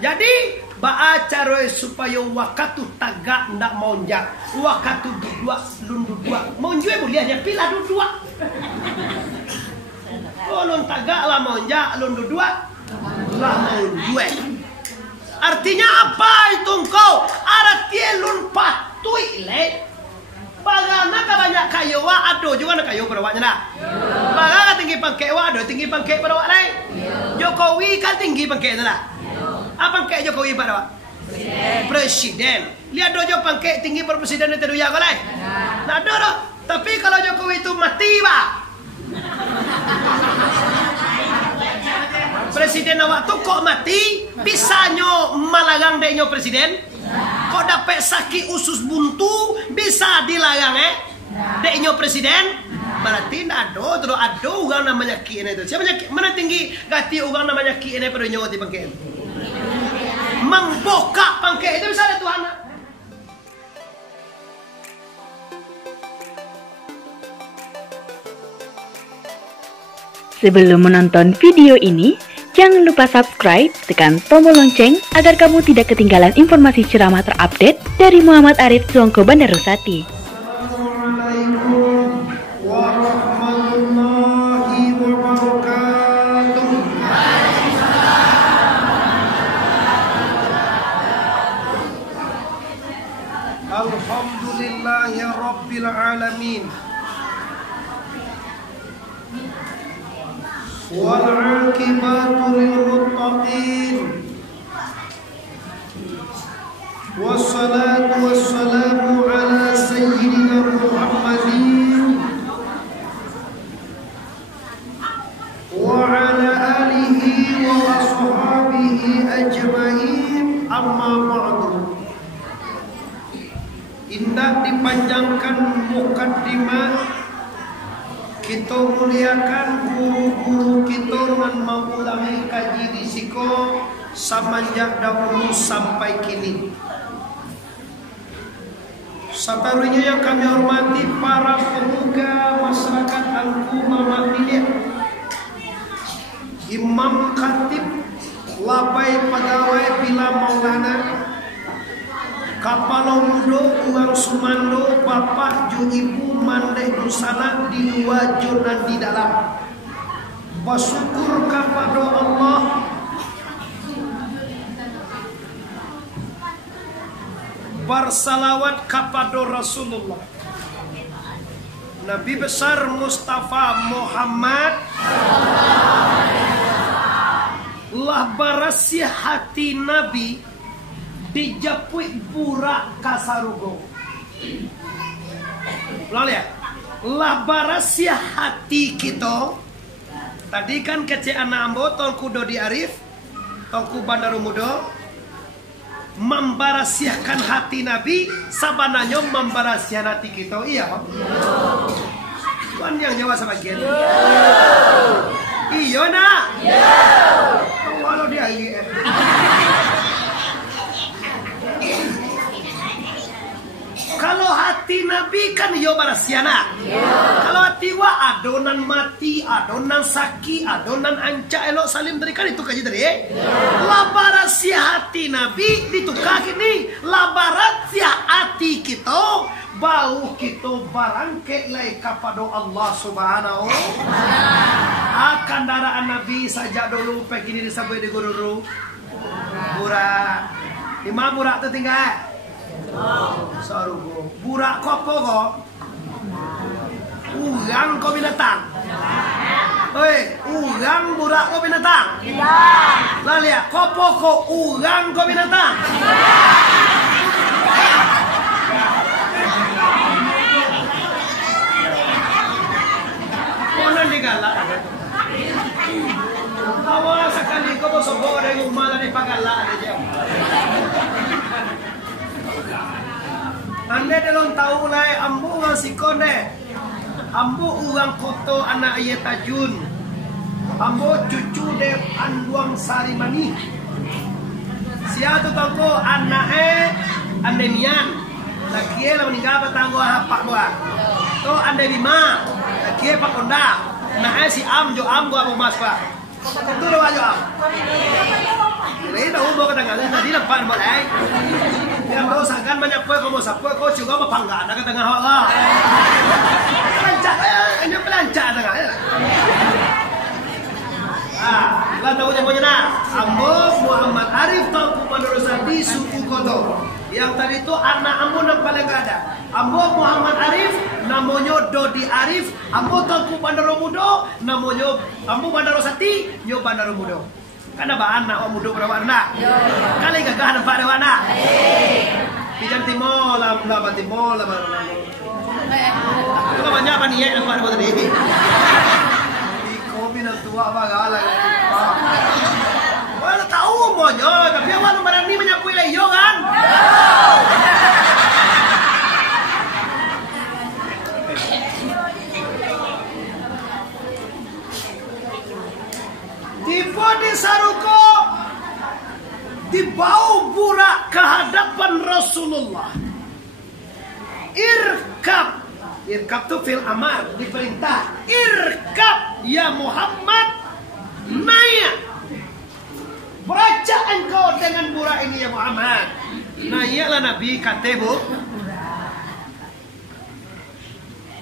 Jadi baacara supaya wakatu tagak ndak monjak, wakatu dua lundu dua monjue mulianya pilah dua. Oh lun tagak lah monjak, lundu dua lah monjue. Artinya apa itu engkau? Artinya lun patui le. Bagana ka banyak kayu wa ado juga nak kayu pada waknya nak. Bagana tinggi pangkek wa ado tinggi pangkek pada wak lain. Jokowi kan tinggi pangkek tu lah. Apa pangkek Jokowi pada wak? Presiden. Lihat dojo pangkek tinggi per presiden itu ya kau lain. Nah do. Tapi kalau Jokowi itu mati pak. Presiden awak tu kok mati? Bisanya malagang deknya presiden? Kok dapat sakit usus buntu bisa dilarang deknya presiden? Berarti ada terus ada orang namanya ki ini tu. Siapa nyakit? Mana tinggi gati orang namanya ki ini pada nyawa di pangkek. Membuka pangkek itu bisa ada Tuhan. Sebelum menonton video ini, jangan lupa subscribe, tekan tombol lonceng agar kamu tidak ketinggalan informasi ceramah terupdate dari Muhammad Arif Suongko Bandarusati. Assalamualaikum warahmatullahi wabarakatuh. Alhamdulillahi rabbil alamin. والعاقبة للمتقين والصلاة والسلام على سيدنا محمد وعلى آله وأصحابه أجمعين أما بعد. Indah dipanjangkan mukaddimah. Kita muliakan guru-guru kita dengan mengulangi kaji di siko semenjak dahulu sampai kini. Satarunya yang kami hormati para pemuda masyarakat Al-Umma Madinah, Imam Khatib, Labai Pegawai Bila Maulana, Kapalo Mudo, Uang Sumando, Bapak Ju Ibu Mandek Nusana di luar dan di dalam. Bersyukur kepada Allah bersalawat kepada Rasulullah Nabi besar Mustafa Muhammad lah barasia hati Nabi dijapui burak kasarugo. Lalu ya, lah barasia hati kita. Tadi kan kece anak ambo tongku Dodi Arif, tongku Bandaru Mudo membarasiakan hati Nabi, sabananya membarasiakan hati kita. Iya, Pak. Tuan yang jawab sebagian. Iya, nak. Walau dia kalau hati Nabi kan yo barasiana. Kalau hati wa adonan mati, adonan sakit, adonan anca elok salim dari kan itu kaji dari. Labarasia hati Nabi ditukar kini. Labarasia hati kita bau kita barangke lai kepada Allah Subhanahu. Akan daraan Nabi saja dulu pekini disebut di guru burak. Lima burak tu tinggal. Sarugo burak kopo kok urang kok binatang. Hei, urang burak kok binatang. Lalu ya kopo kok urang kok binatang. Mana digalak? Awal sekali kau bosok dari rumah dari pagalak aja. Anda dalam tahu lai ambu orang sikone, ambu orang koto anak ayah tajun, ambu cucu de anduang sarimani. Siapa tu tangko anak ande mian, laki lah meninggal petanggo hapak buat. To ande lima, laki pak konda, nah si am jo am gua mas pak. Itu lo aja am. Ini tahu bawa ke tengah tadi nampak boleh. Yang tahu sakan banyak kue kamu sapue kau juga bapangga ada ke tengah Allah. Pelancak hanya pelancak tengah. Lah tahu yang punya nak. Ambo Muhammad Arif Tauku Mandorosati suku Koto. Yang tadi itu anak ambo yang paling ada. Ambo Muhammad Arif, namanya Dodi Arif. Ambo Tauku Bandaro namanya ambo Bandorosati, nyo Bandaro Mudo. Karena bahan nak mudo berwarna. Kali gagah nampak ada warna. Pijan timol, lama timol, lama. Kalau banyak apa nih nampak ada tadi. Di kopi nak tua apa galak. Wala tahu mojo, tapi awal berani menyapui leyo kan? Tiba di Saruko, dibawa burak ke hadapan Rasulullah. Irkab itu fil amar, diperintah. Irkab ya Muhammad, naik. Baca engkau dengan burak ini ya Muhammad. Naiklah Nabi kata bu.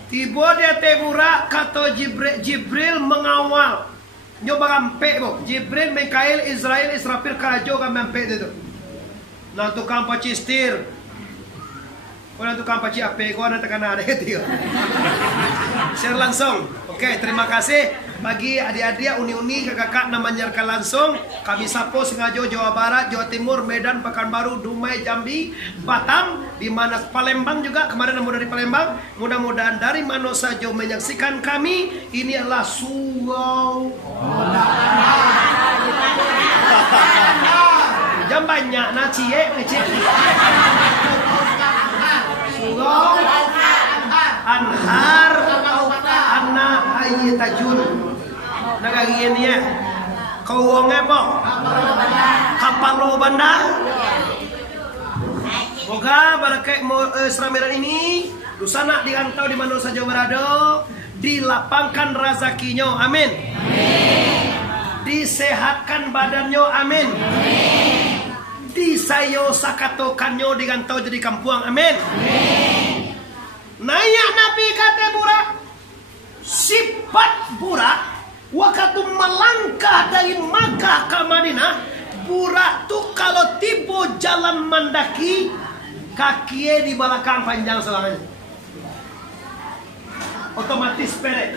Tiba dia teburak kata Jibril mengawal. Nyoba rampe bu. Jibril, Mikail, Israel, Israfil karajo kan rampe itu. Nah tukang pacistir. Kau tukang paci ape? Kau ada tekanan ada itu. Share langsung. Oke, terima kasih bagi adik-adik uni-uni kakak namanya langsung. Kami sapo sengaja Jawa Barat, Jawa Timur, Medan, Pekanbaru, Dumai, Jambi, Batam, di mana Palembang juga kemarin dari Palembang. Mudah-mudahan dari mana saja menyaksikan kami, ini adalah surau. Jam banyak naci surau anhar anak ayi tajun nagagian dia kau wonge po kapal lo bandar moga barakai Medan ini dusana digantau di mana saja berada dilapangkan rezekinya amin disehatkan badannya amin disayo sakatokannya digantau jadi kampuang amin Nayak Nabi kata burak sifat burak waktu melangkah dari Makkah ke Madinah burak tuh kalau tiba jalan mendaki kakinya di belakang panjang selamanya otomatis peret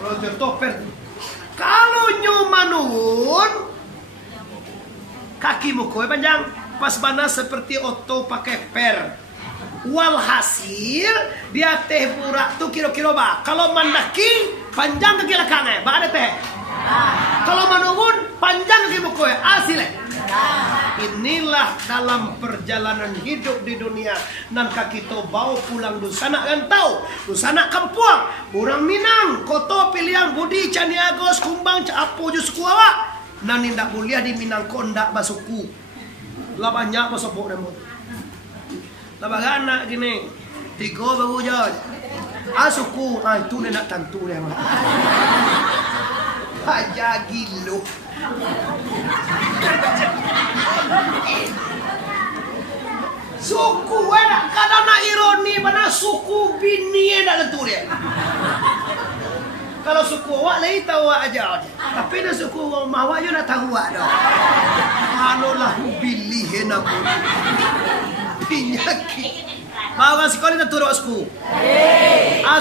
kalau jatuh peret kalau nyumanun kaki muka panjang pas banas seperti oto pakai per walhasil dia teh burak tuh kilo-kilo bah kalau mendaki panjang ke belakangnya bah ada teh kalau manungun panjang ke muka hasilnya inilah dalam perjalanan hidup di dunia nan kita bawa pulang dusana kan tahu dusana kampuang orang Minang koto pilihan Budi Caniagos Kumbang Capo Jusku awak nan indak kuliah di Minang kondak basuku lah banyak masuk remot lah bagana gini tiga baru je asuku itu dia nak tentu dia mah aja gilo suku enak kadang nak ironi mana suku bini enak tentu dia kalau suku awak lain tahu aja tapi dah suku orang mawak je nak tahu dah anulah bilih enak penyakit mau kan sekolah kita turun suku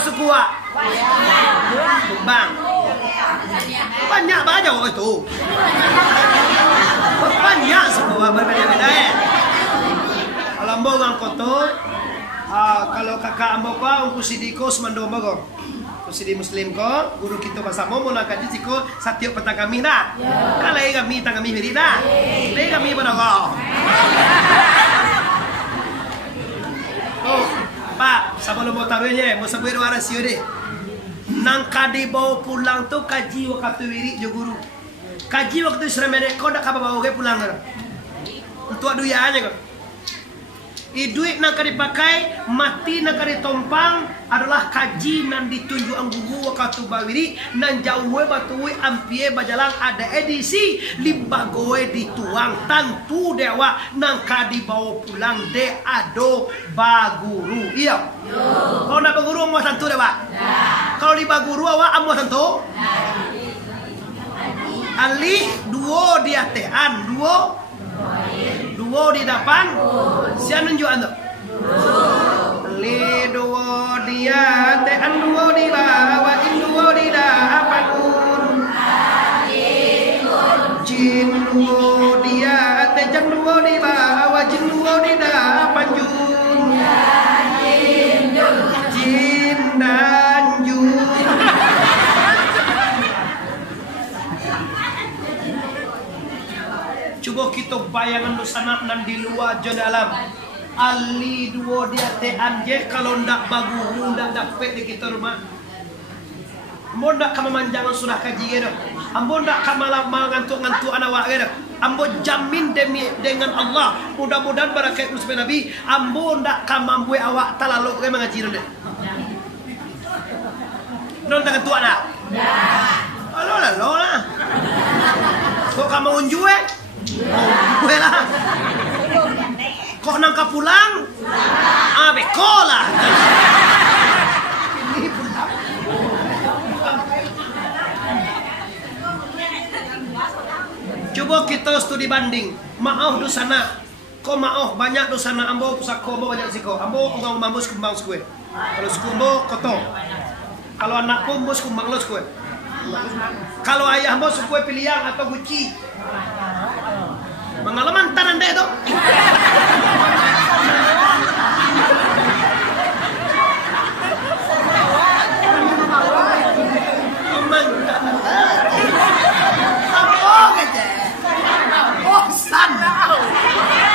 suku awak Bang banyak banyak itu banyak semua berbeda-beda ya kalau ambo orang kotor kalau kakak ambo kau ungku sidiko semando ambo Kusidi Muslim ko guru kita bahasa mo mula kaji siko satyo petang kami na kalai kami tang kami hiri na kalai kami pada ko oh pak sebelum mau taruhnya mau sebut waras yode nang kadi bawa pulang tu kaji waktu wiri jo guru kaji waktu seremene kau dak apa bawa ke pulang kan untuk aduyanya kau Duit nak dipakai, mati nak ditompang adalah kaji nan ditunjuk anggugu wakatu bawiri nan jauh batuwe ampie bajalang ada edisi limbah goe dituang tantu dewa nang kadi bawa pulang de ado baguru. Iya. Kalau nak baguru mau tantu dewa. Kalau di baguru awak amo tantu. Ali duo di atean duo di depan. Siapa nunjuk anda? Ali duo di atean duo di bawah duo di depan. Jin duo di atean duo di bawah jin duo di depan jin dan jun. Coba kita bayangan sana nan di luar je dalam ali duo dia te anje kalau ndak bagu ndak dapat di kita rumah. Ambo ndak kama manjangan surah kaji gitu. Ambo ndak kama ngantuk-ngantuk anak wak gitu. Ambo jamin dengan Allah mudah-mudahan barakat muslim Nabi. Ambo ndak kama ambue awak talalu ke mengaji deh. Non tak tua nak. Lo lah. Kok kamu unjue? Gue lah. Kok nangka pulang? Bekola. Ini pulang. Coba kita studi banding. Maaf dosana. Kok maaf banyak dosana ambo pusako ambo banyak siko. Ambo ngomong mambus kumbang sekue. Kalau sekumbo koto. Kalau anakku bos kumbang lo sekue. Kalau ayah bos sekue pilihan atau guci. Pengalaman tanan deh tuh.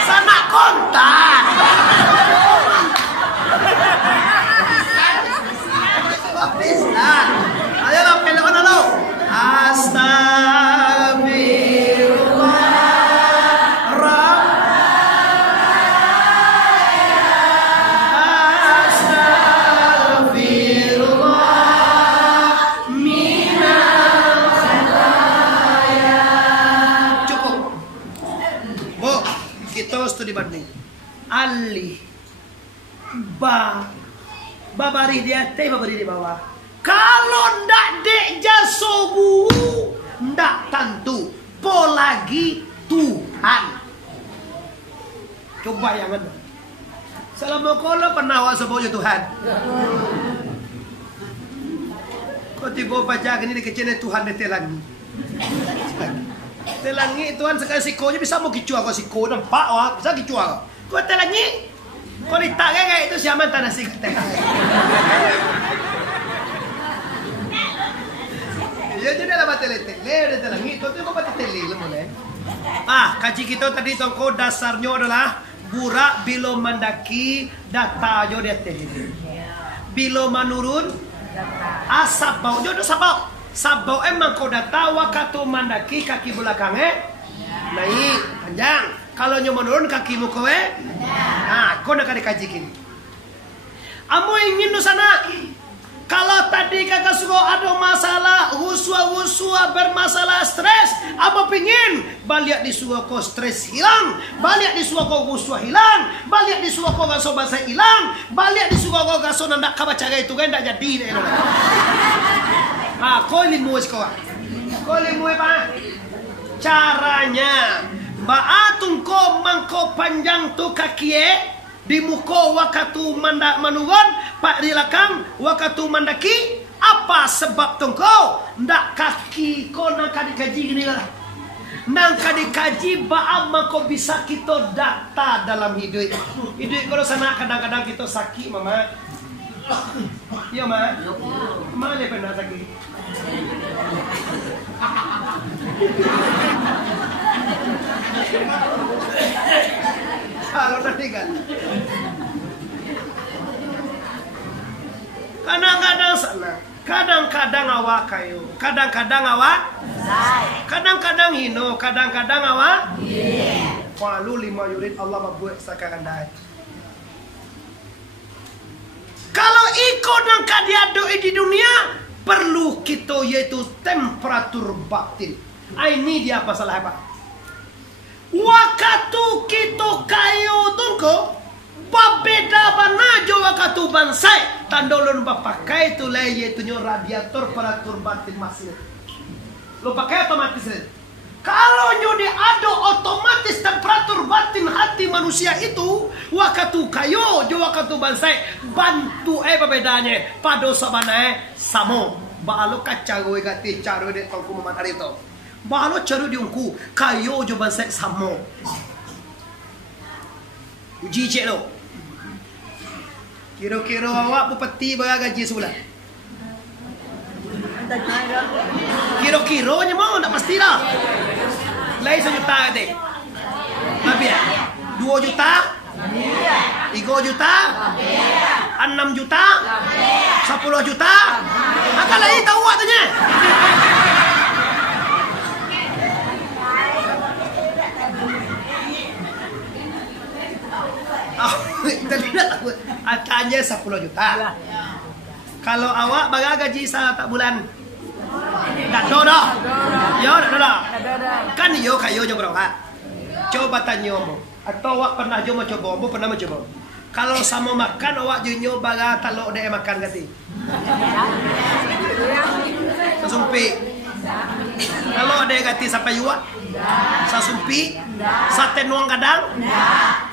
Sana kontak. Ayolah pelok lo. Dibanding Ali babari di atas babari di bawah. Kalau ndak dek jasobu ndak tentu polagi Tuhan. Coba yang mana? Assalamualaikum pernah awak sebutnya Tuhan. Kau tiba baca gini di kecilnya Tuhan di telangi. Telangi Tuhan sekali sikonya bisa mau kicu aku siko nampak wah bisa kicu aku. Kau telangi, kau ditanya kayak itu siapa tanah sih teh. Ya jadi lah tele telangi itu kau pati tele boleh. Kaji kita tadi tongko dasarnya adalah burak bilo mendaki data jo dia teh. Bilo menurun asap bau jodoh sabau. Sabau emang kau data waktu mandaki kaki belakangnya naik panjang. Kalau nyo menurun kakimu kowe, kau nak dikaji kini. Amu ingin sana. Kalau tadi kakak suka ada masalah huswa bermasalah stres, apa pingin balik di suka kau stres hilang, balik di suka kau huswa hilang, balik di suka kau gaso bahasa hilang, balik di suka kau gaso nandak kabaca itu kan tidak jadi. Kau limu sekolah. Kau limu apa? Caranya, baatun kau mangko panjang tu kaki di muka waktu manugon pak dilakang waktu mandaki apa sebab tungko ndak kaki kau nak dikaji gini lah. Nang dikaji baam mangko bisa kita data dalam hidup. Kalau sana kadang-kadang kita sakit mama. Iya ma. Mana pernah sakit? Kalau nanti kan kadang-kadang sana, kadang-kadang awak kayu, kadang-kadang awak, kadang-kadang hino, kadang-kadang awak. Walu 5 yurid Allah membuat sekarang dah. Iko nang kadiado di dunia perlu kita yaitu temperatur batin. Ini dia masalah apa? Waktu kita kayo tungko pabeda banajo waktu bansai tandolon pakai tu le yaitu radiator temperatur batin masih. Lo pakai otomatis. Kalau nyode ada otomatis temperatur batin hati manusia itu waktu kayo jo waktu bansai bantu bedanya pada sabanae samo baalo kacago gati caro de tongku mamatari to baalo caro diungku kayo jo bansai samo uji cek lo kira-kira awak bupati berapa gaji sebulan kira-kira mau tak pasti lah. Lain 1 juta deh. Tapi ya 2 juta 3 juta 6 juta 10 juta akan lain tahu katanya. Tadi akannya 10 juta. Kalau awak baga gaji tak bulan tak dodo. Yo tak dodo. Kan yo kayo jo berapa? Coba tanya mo. Atau awak pernah jo mau coba? Mo pernah mencoba? Kalau sama makan awak jo nyoba baga talok deh makan gati. Sasumpi. Kalau ada gati sampai yuak. Sasumpi. Sate nuang kadang.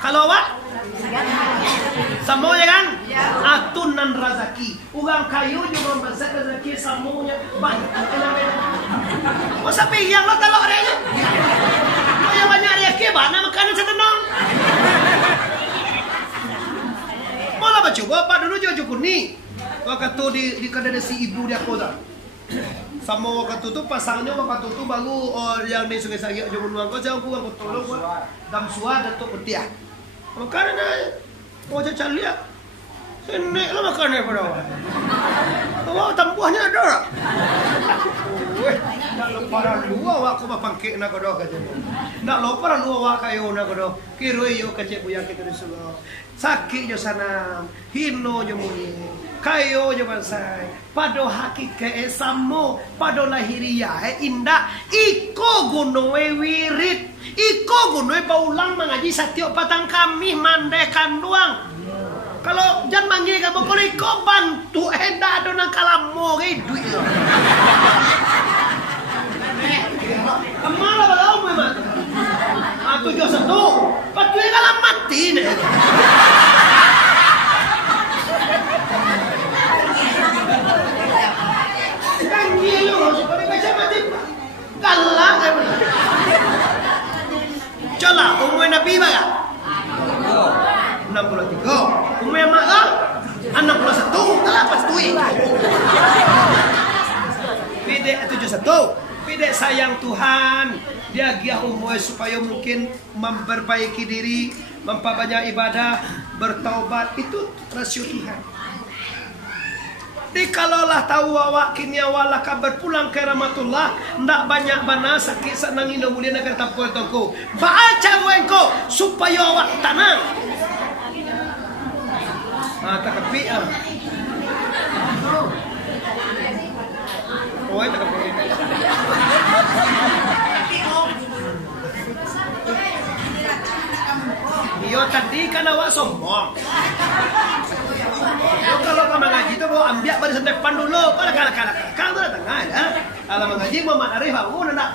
Kalau awak samonya kan? Atunan rezeki. Ugang kayu juga membaca rezeki samonya banyak. Oh sampai yang lo talok renya. Oh yang banyak rezeki mana makanan setenang. Malah coba apa dulu juga kuning. Waktu di kedai si ibu dia koza. Sama waktu tu pasangnya waktu tu baru yang di Sungai Sagik jumun nuang ko jauh aku tolong dam suar dan tu putiah. Makanan oh cacar lihat. Senek lah makannya pada awak. Awak tambuhnya ada tak? Nak leparan luar awak kau bapangkik nak kodoh kaje. Nak leparan luar awak kayo nak kodoh. Kiroi yo kaje buya kita disuruh. Sakit jo sana, hino jo muni, kayo jo bansai. Pado hakike samo, pado lahiria indah. Iko gunoe wirit, iko gunoe paulang mengaji satyo patang kami mandekan doang. Kalau jangan manggil kamu kalau iko bantu hendak ada nang kalamo duit. Amala balau memang. Aku jo satu, patuh kalam mati nih. Kalah coba umur Nabi baga 63 umur mak 61 telah pastui pide 71 pide sayang Tuhan dia giah umur supaya mungkin memperbaiki diri memperbanyak ibadah bertaubat itu rasio Tuhan. Di kalaulah tahu awak kini awak akan berpulang ke rahmatullah, ndak banyak bana sakit senang ino mulia nak tapur toko. Baca wengko supaya awak tenang. Tak kepi ah. Oh, tak kepi. Yo tadi kan awak sombong. Yo kalau kamu ngaji tu bawa ambiak barisan depan dulu. Kalau kalah. Kau tu datang ya. Kalau mengaji Muhammad Arif aku nak.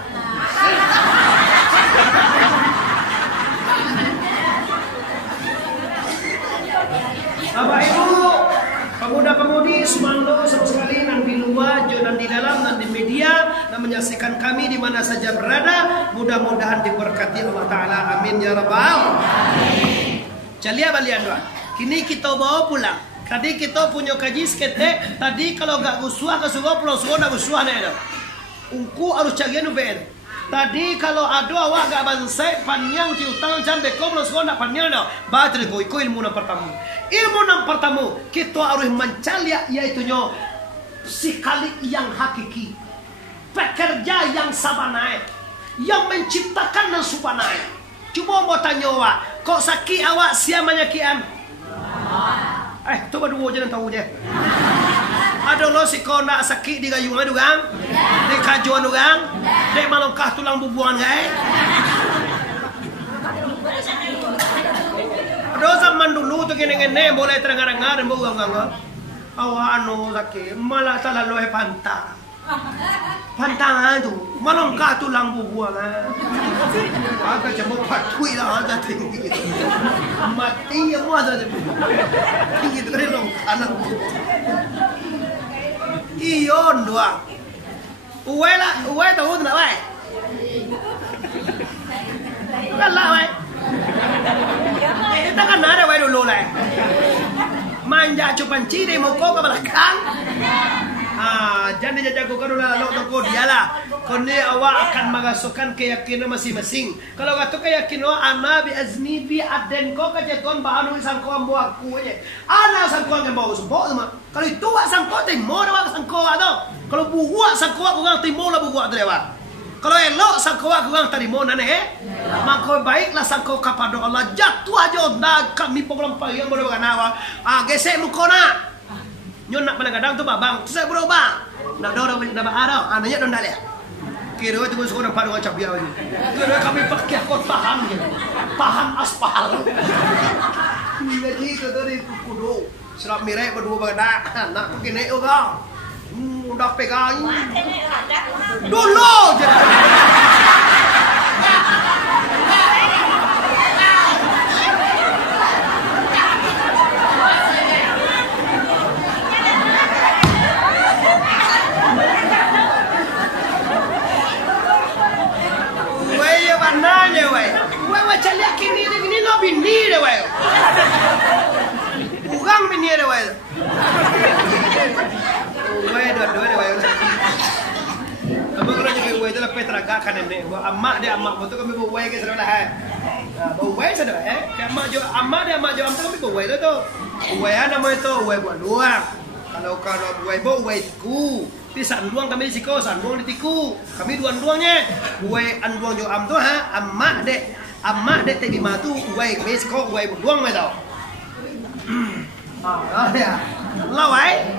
Bapak Ibu, pemuda-pemudi Sumando sama sekali yang di luar, dan di dalam, dan di media, dan menyaksikan kami di mana saja berada, mudah-mudahan diberkati Allah Ta'ala. Amin ya Rabbal. Calia balian doa. Kini kita bawa pulang. Tadi kita punya kaji sekete. Tadi kalau gak gusuah ke suruh pulang suruh nak gusuah ni ada. Ungku harus cagian ubed. Tadi kalau ada awak gak bansai panyang ci utang jam beko pulang suruh nak panyang dah. Bateri ko ilmu yang pertama. Ilmu yang pertama kita harus mencari yaitu nyo sikalik yang hakiki. Pekerja yang sabanai. Yang menciptakan dan subanai. Cuba mau tanya awak, kok sakit awak siapa nyakian? tu baru je tahu je. Ada lo si kau nak sakit di gayung ada gang, di kajuan ada gang, di malangkah tulang bubuan gay. Ada zaman dulu tu gini boleh terang-terangan dan buang-buang. Awak anu sakit, malah salah lo pantang. Pantangan tu, malangkah tulang bubuan. Agak cuma patui lah ada tinggi. Mati yang mana tu? Tinggi tu ni long anak. Iyon doang. Uwe tahu tu nak baik. Kalah baik. Kita kan ada baik dulu lah. Manja cupanci di muka ke belakang. Jangan jago kan udah lalu toko dia lah. Kone awak akan mengasukkan keyakinan masing-masing. Kalau kata keyakinan ana bi azni bi aden ko kajeton bahan sang ko ambo aku aja. Ana sang ko ambo sempo sama. Kalau itu wak sang ko timur wak sang ko atau. Kalau buat sang ko orang timur lah buat dewa. Kalau elok sang ko orang timur nane maka baiklah sang ko kepada Allah jatuh aja nak kami pengelompok yang boleh berkanawa. Gesek mukona. Nyon nak kadang tu babang, saya berubah. Nak dorang nak ada, anaknya dah lihat. Kira itu pun sekolah pada macam biar ni. Kira kami pakai kot paham je, paham aspal. Jadi itu tadi kudu serap mirai berdua benda, nak pakai naik juga. Dah pegang. Dulu je. Nanya weh, macam lihat kini lo bini deh weh, bukan bini deh weh, dua deh weh. Abang orang juga weh tu lah petraga kan ini, amak dia amak, betul kami bawa weh ke sana lah. Bawa weh sana eh, amak dia amak tu kami bawa weh tu, weh nama itu weh buat luang. Kalau bawa weh ku. Di sanduang kami di siko, sanduang di tiku. Kami duang-duangnya. Uwe anduang jo am tu ha, amak dek te di matu, uwe kami siko, uwe berduang mai tau. Ya. Lawai.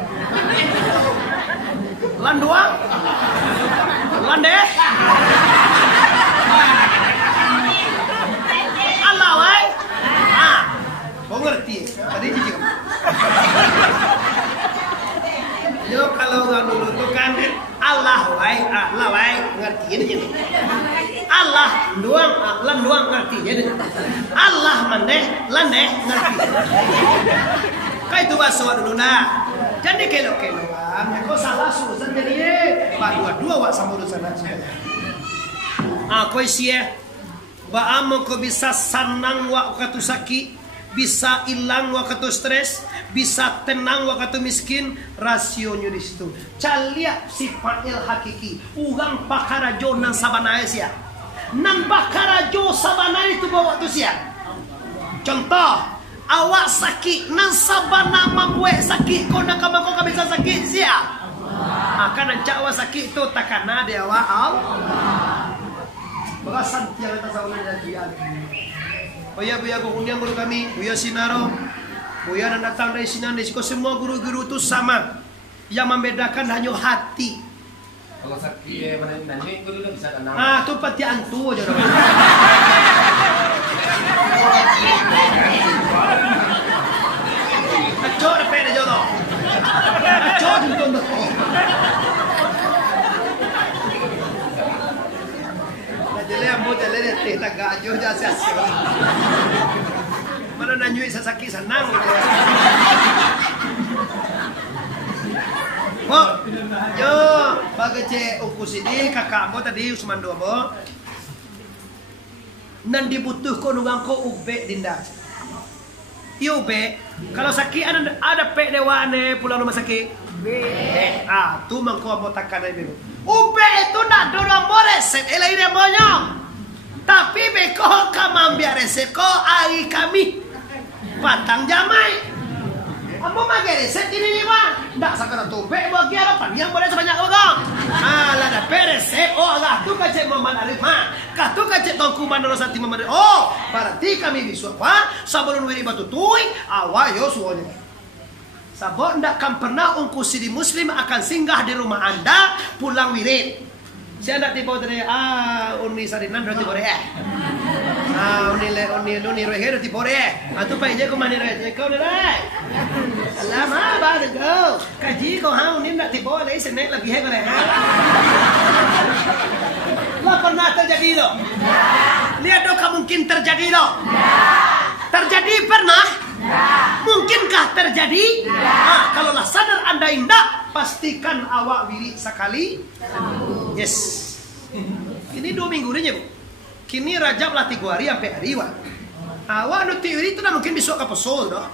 Landuang. Landek. Alawai. Kau ngerti? Tadi cici kamu. Yo kalau orang dulu tu kan Allah wai ngerti je ni. Allah duang ngerti je. Allah mandeh landeh ngerti. Kai tu bahasa dulu nah. Jadi kelo-keloan kau salah susah jadi dua wak sama urusan saja. Kau sia ba amo kau bisa sanang wak katu sakit. Bisa hilang waktu stres, bisa tenang waktu miskin, rasionya di situ. Caliak sifatnya hakiki. Ugang pakarajo nan sabanai sia. Nan pakarajo sabanai itu bawa tu sia. Contoh, awak sakit nan sabana mamwe sakit kau nak kamu kau bisa sakit sia. Akan ancak awak sakit tu takana dia awak Allah. Berasan tiang atas awak dan dia. Buya kemudian guru kami, Buya Sinaro, Buya dan datang dari Sinan, Desiko semua guru-guru itu sama. Yang membedakan hanya hati. Kalau sakit nanti guru itu bisa kenal. Tu pati antu aja. Acor pede jodoh. Acor junto. Jadi ambo jalan teh tak gajo jasa asyik. Mana nanyui sasaki senang gitu. Bo, yo bagece ukus ini kakak ambo tadi Usman do ambo. Nan dibutuhkan uang ko ube dinda. Iyo ube, kalau sakit ada pe dewane pulang rumah sakit. Tu mangko ambo takkan dari biru. Ube itu nak dorong resep elai dia monyong. Tapi beko kamambiar resep ko ai kami patang jamai. Ambo mage resep ini liwa. Ndak sakara tu be bagi harapan yang boleh sebanyak orang. Lah ada resep agak tu kace Muhammad Arif kah tu kace tongku mandoro sati Muhammad. Berarti kami bisa apa? Sebelum wiri batu tui awayo suonya. Sabok ndak akan pernah ungkusi di muslim akan singgah di rumah anda pulang wirid. Saya ndak tiba dari uni sarinan roti bore. Uni rohe roti bore. Atu pa ije ko mani rohe ko dai. Lama ba de go. Kaji ko ha uni ndak tiba lai senek lagi he ko dai. Lah pernah terjadi itu? Lihat dong mungkin terjadi itu. Terjadi pernah? Mungkinkah terjadi? Nah, kalaulah sadar anda indah, pastikan awak wirid sekali. Yes. Ini 2 minggu ini bu. Kini Rajab lah 3 hari sampai hari wah. Awak nu teori itu dah mungkin besok ke pesol doh.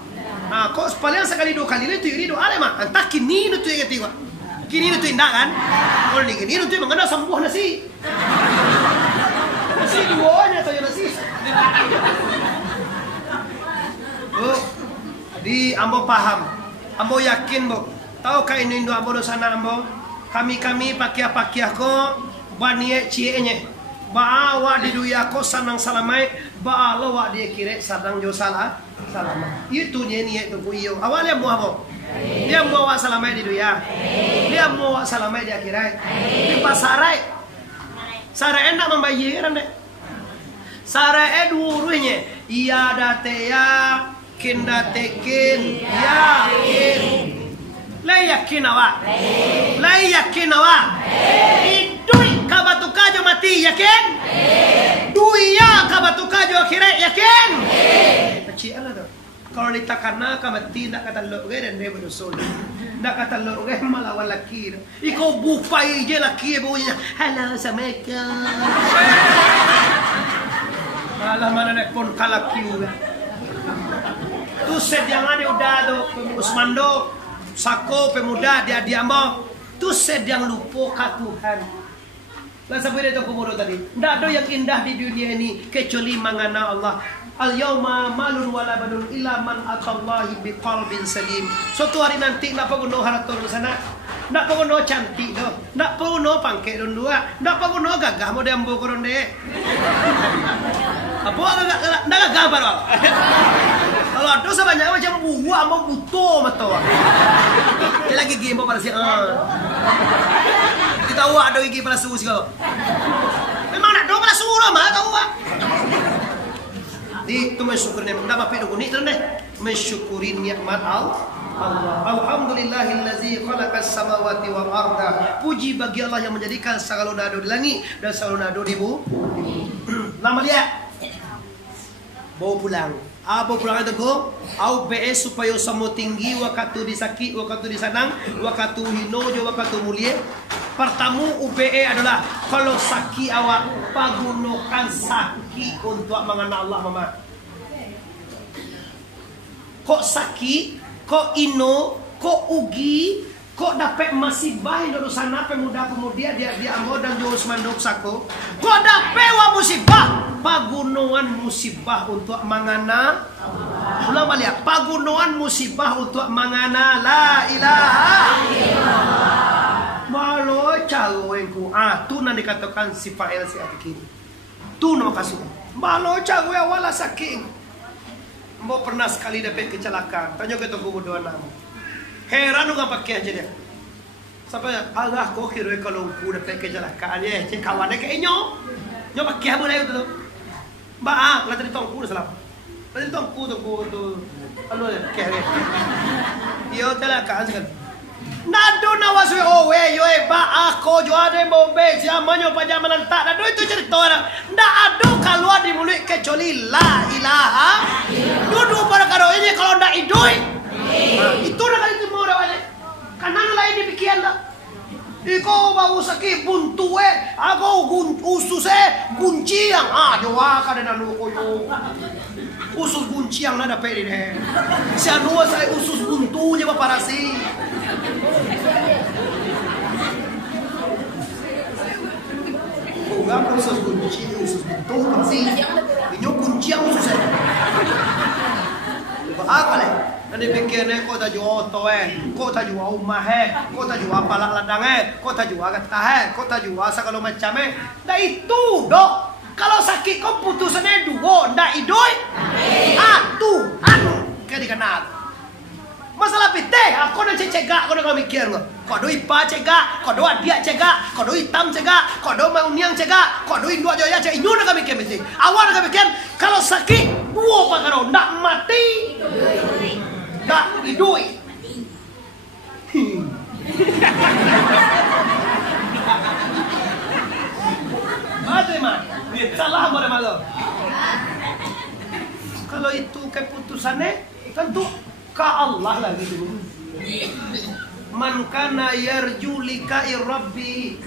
Nah, kok paling sekali 2 kali ini teori doa le mah. Entah kini nu teori ketiwa. Kini nu indah kan? Kalau di kini nu teori mengenal sembuh nasi. Nasi duanya atau nasi. Bu, di ambo paham, ambo yakin bu. Tahukah ini Indo ambo dosana ambo? Kami pakia ko banie cienye. Bawa di duya ko sanang salamai, baalo wa dia kire sadang jo salah salamai. Itu dia ni itu kuyo. Awalnya mu ambo. Dia mau wa salamai di duya. Dia mau wa salamai di akhirat. Di pasarai. Sarai enak membayaran deh. Sarai durunya. Iya dateya kindatekin yakin. Layakin awak. Layakin awak. Idui kabatukajo mati yakin. Duia kabatukajo akhirat yakin. Kecil lah tu. Kalau ditakana kamati nak kata lo ge dan dia berdosa. Nak kata lo ge malawan laki. Iko bupai je laki bunyinya. Halo assalamualaikum. Alah mana nak pun kalaki juga. Tu sediangan dia udah tu Usmando Sako pemuda dia diambo. Tu sediang lupa Tuhan. Lah sampai dia tu komodo tadi. Ndak ada yang indah di dunia ini kecuali mengana Allah. Al yauma malun wala banun illa man atallahi biqalbin salim. Suatu hari nanti nak perlu harator di sana. Nak perlu cantik doh. Nak perlu pangke don dua. Nak perlu gagah mo dembo koron de. Apa enggak gambar Pak. Kalau ada sebanyak macam buah mau butuh mata. Dia lagi gigi mau pada si kita tahu ada gigi pada suhu segala. Memang nak do pada suhu mah tahu Pak. Di tu mensyukuri nikmat apa itu kuning deh. Mensyukuri nikmat Allah. Alhamdulillahillazi khalaqas samawati wal arda. Puji bagi Allah yang menjadikan segala nado di langit dan segala nado di bumi. Lama lihat. Bawa pulang. Apa pulang itu go? Au BS supaya samo tinggi waktu disakit, waktu disanang, waktu hinojo, waktu mulia. Pertama UBE adalah kalau sakit awak pagunakan sakit untuk mengenal Allah mama. Kok sakit, kok ino, kok ugi, kok dapat musibah Indonesia pemuda-pemuda dia ambo dan jurus mandok sako. Kok dapat wa musibah? Pagunuan musibah untuk mangana. Ulang balik. Pagunuan musibah untuk mangana la ilaha illallah. Malo cagoenku. Tu nanti dikatakan si fa'il si atikini. Tu nama kasih. Malo cagoe wala saking. Mbok pernah sekali dapat kecelakaan. Tanya ke toko bodoh nama. Heran juga pakai aja dia. Sampai Allah kok kira kalau aku dapat kecelakaan ya, cek kawannya kayak nyo pakai apa lagi tu? Mbak, lah tadi tongku salah. Tadi tongku tu. Anu ya, kayak. Yo kecelakaan sekali. Nado nawas we yo ba ako jo ade bombe zamannya pajaman tak. Nado itu cerita orang. Ndak ada keluar di mulut kecuali la ilaha. Duduk pada kado ini kalau ndak idoi. Itu dah kali timur awalnya. Kanan lain demikian lah. Iko bau sakit buntu aku usus gunciang. Jawa kada nanu koyo. Usus gunciang nada pede deh. Si anua saya usus buntu je parasi. Enggak usus buntu parasi. Inyo gunciang usus. Apa leh? Nanti pikirnya kau tak jual oto kau tak jual rumah kau tak jual palak ladang kau tak jual getah kau tak jual segala macam dah itu dok. Kalau sakit kau putusannya dua, ndak idoi. Tuhan kau dikenal. Masalah tapi teh aku nak cegak aku nak mikir kok. Kau doi pa cegak, kau doi dia cegak, kau doi tam cegak, kau doi mauniang cegak, kau doi dua joya cegak. Itu nak mikir mesti. Awak nak mikir kalau sakit dua perkara nak mati, nak hidup. Ada mah, salah boleh malu. Kalau itu keputusannya tentu ka Allah lagi dulu. Man kana yarju liqa'i rabbi,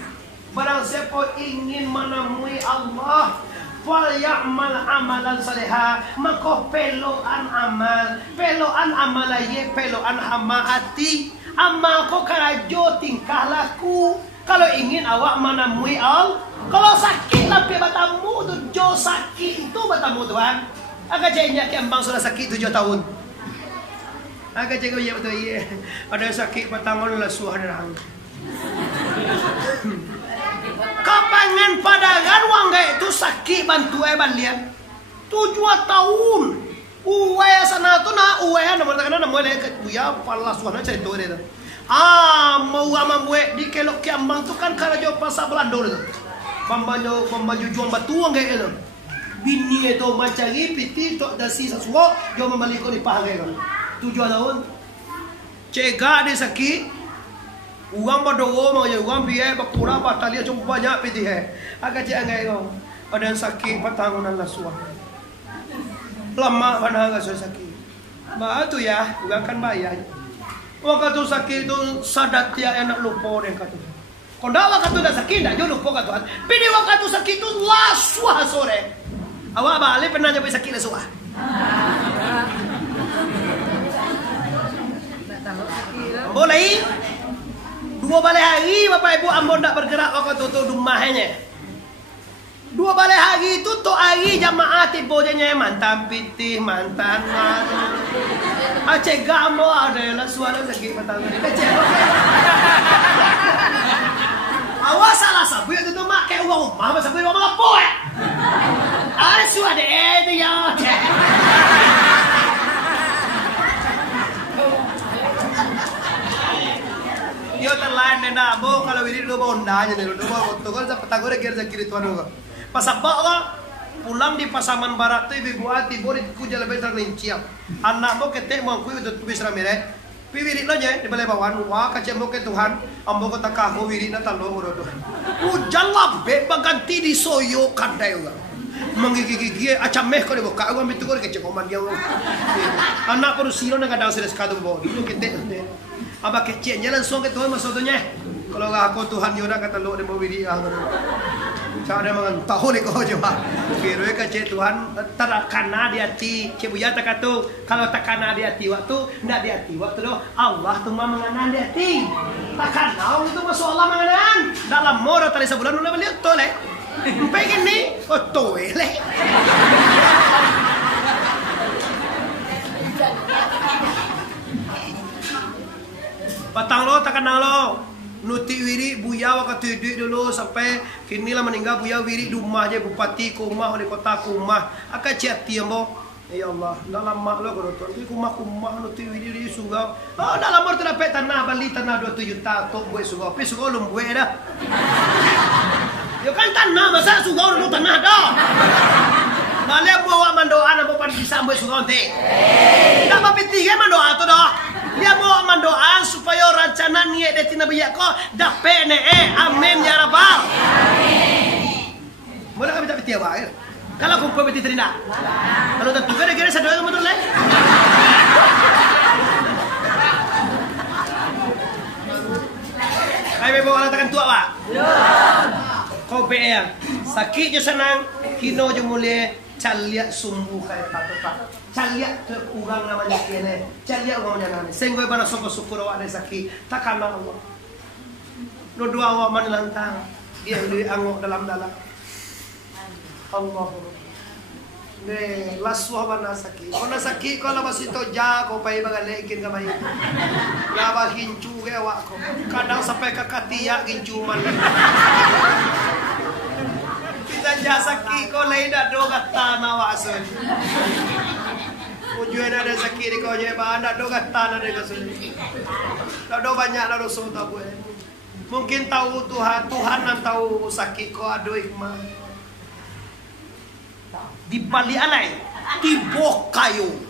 barang siapa ingin menemui Allah, fal ya'mal amalan salihah, maka peloan amal ye peloan hamaati, amal ko karajo tingkah laku. Kalau ingin awak menemui Allah, kalau sakit lah batamu tu jo sakit itu batamu Tuhan. Agak jadinya kembang sudah sakit 7 tahun. Agak cakap ya betul ya. Ada sakit pertama lah suara. Kapangan padangan wang itu sakit bantu balian. 7 tahun. Uwe sana tu na uwe na mo takana na mo le ya pala suara cerita dia. Mau amamwe di kelok kembang tu kan karajo pasal Belanda tu. Pembaju juang batu wang itu. Bini itu mencari piti tok dasi sesuatu dia membalikkan di paha kan 7 tahun cegah dia sakit uang berdoa mau ya uang biaya berkurang batalia cukup banyak piti agak cek enggak itu ada sakit pertangunan lah suah lama mana agak sakit bah tu ya uang kan bayar waktu tu sakit itu sadat dia enak lupa dengan kata kalau waktu tu dah sakit dah jauh lupa kata Tuhan pilih waktu tu sakit itu lah suah sore. Awak balik pernah nyampe sakit lesuah? Boleh? 2 balik hari Bapak Ibu Ambon tak bergerak waktu tu rumahnya. 2 balik hari itu tu hari jamaah tibonya mantan pitih, mantan mana. Aceh gambo ada lah suara sakit petang ni. Awak salah sabu itu tu mak kayak uang rumah masa beri uang apa Asu ada itu ya. Yo terlain nena bo kalau ini dulu bondanya nih dulu waktu kan saya petang udah kira kiri tuan juga. Pas apa lah pulang di Pasaman Barat tu ibu ati bo di kuja lebih terlinciap. Anak bo ketek mau aku itu tulis ramai. Piwirik lo nya di balai bawan wah kacembo ke Tuhan ambo ko takaho wirik na talo uro Tuhan. Hujan lambe baganti di soyo kadai juga. Menggigi-gigi acameh ko debo ka uang bitu ko ke cekoman dia. Anak ko silo na kadang sedes kadung bo dulu kete. Aba kecil jalan song ke Tuhan maksudnya. Kalau aku Tuhan yoda kata lo debo wirik ah. Cara mangan tahu ni ko coba. Kira kecil Tuhan tarakana di hati. Cebuya tak kata kalau takana di hati waktu ndak di hati waktu tu Allah tu menganan di hati. Takkan tahu itu masuk Allah menganan. Dalam moro tali sebulan ulah beliau tu leh. Pengen ni tu leh. Patang lo takkan lo. Nuti wiri buya waktu hidup dulu sampai kini lah meninggal buya wiri di rumah je bupati kumah oleh kota kumah akan ciati ambo ya Allah dalam mak lo kalau tuan kumah nuti wiri di sungai dalam mor terdapat tanah bali tanah 27 juta tok buat sungai tapi sungai belum buat dah yo kan tanah masa sungai dulu tanah dah malah bawa mandoa nak buat bisa buat sungai nanti tak apa tiga mandoa tu dah. Dia bawa mendoa supaya rencana niat dia tina biak ko dapat ne amin ya rabbal amin. Boleh kami tak betia awak kalau kumpul beti terindah kalau tentu kan kira sadoi kamu dulu Hai bawa lantakan tua pak kau be yang sakit je senang kino je mulia caliak sumbu kayak kata caliak kurang namanya kene caliak namanya nane sehingga bara syukur awak ada sakit takkan Allah dua awak menelantang dia di angok dalam Allah ne laswa bana sakit kona sakit kalau masih toja kau pai bagalekin ka mai laba hincu ke awak ko kadang sampai ke katia hincu man kita jasa ki ko lain dah do kata na wasun Ujue ada sakit di kau je, anda do kata ada kesini. Do banyak lah dosa tahu. Mungkin tahu Tuhan yang tahu sakit kau ada hikmah. Di balik alai, tibo kayu.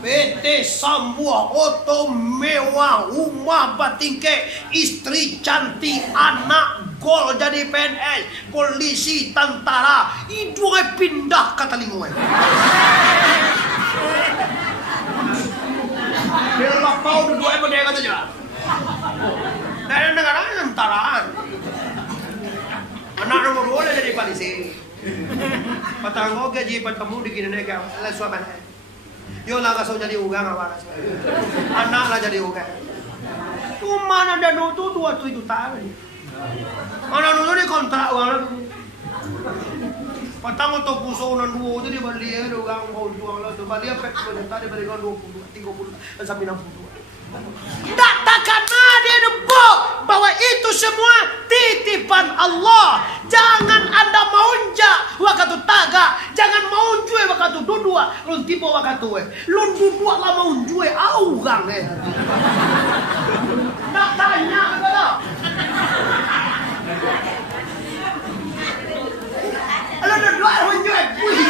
PT semua oto mewah, rumah batingke, istri cantik, anak gol jadi PNS, polisi, tentara, itu pindah ke Telingoy. Dia lapau dua dia kata je. Dan negara tentaraan. Anak nomor 2 jadi polisi. Patanggo gaji bertemu di Indonesia, lah suami. Yo lah kasau jadi ugang apa? Anak lah jadi ugang. Tu mana ada tu 2 juta. Mana dulu di kontrak uang. Patang untuk puso nan 2 tu dia beli ugang mau jual lah tu beli apa tadi beli 20 30 sampai 62. Katakan dia nempo bahwa itu semua titipan Allah. Jangan anda maunja waktu taga, jangan maunjue waktu dudua, lun tipe waktu lun dudua lah maunjue augang nak tanya kalau lun dudua maunjue pui.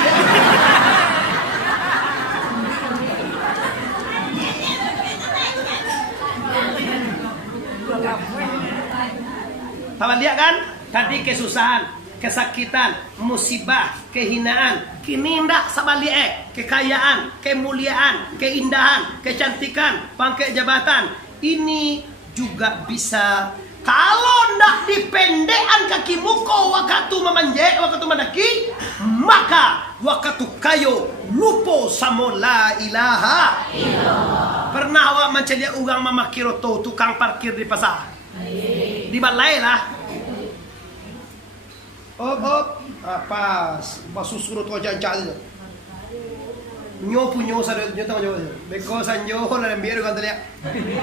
Tahu lihat kan? Tadi kesusahan, kesakitan, musibah, kehinaan. Kini ndak sabalik kekayaan, kemuliaan, keindahan, kecantikan, pangkat jabatan. Ini juga bisa kalau ndak dipendekan kaki muka waktu memanjek, waktu mendaki, maka waktu kayo lupo samo la ilaha illallah. Pernah awak mencari orang mamakiroto tukang parkir di pasar? Di balai lah. Apa suruh tu jangan je. Nyo punyo sa nyo tahu nyo. Beko sanjo lah biar kan tadi.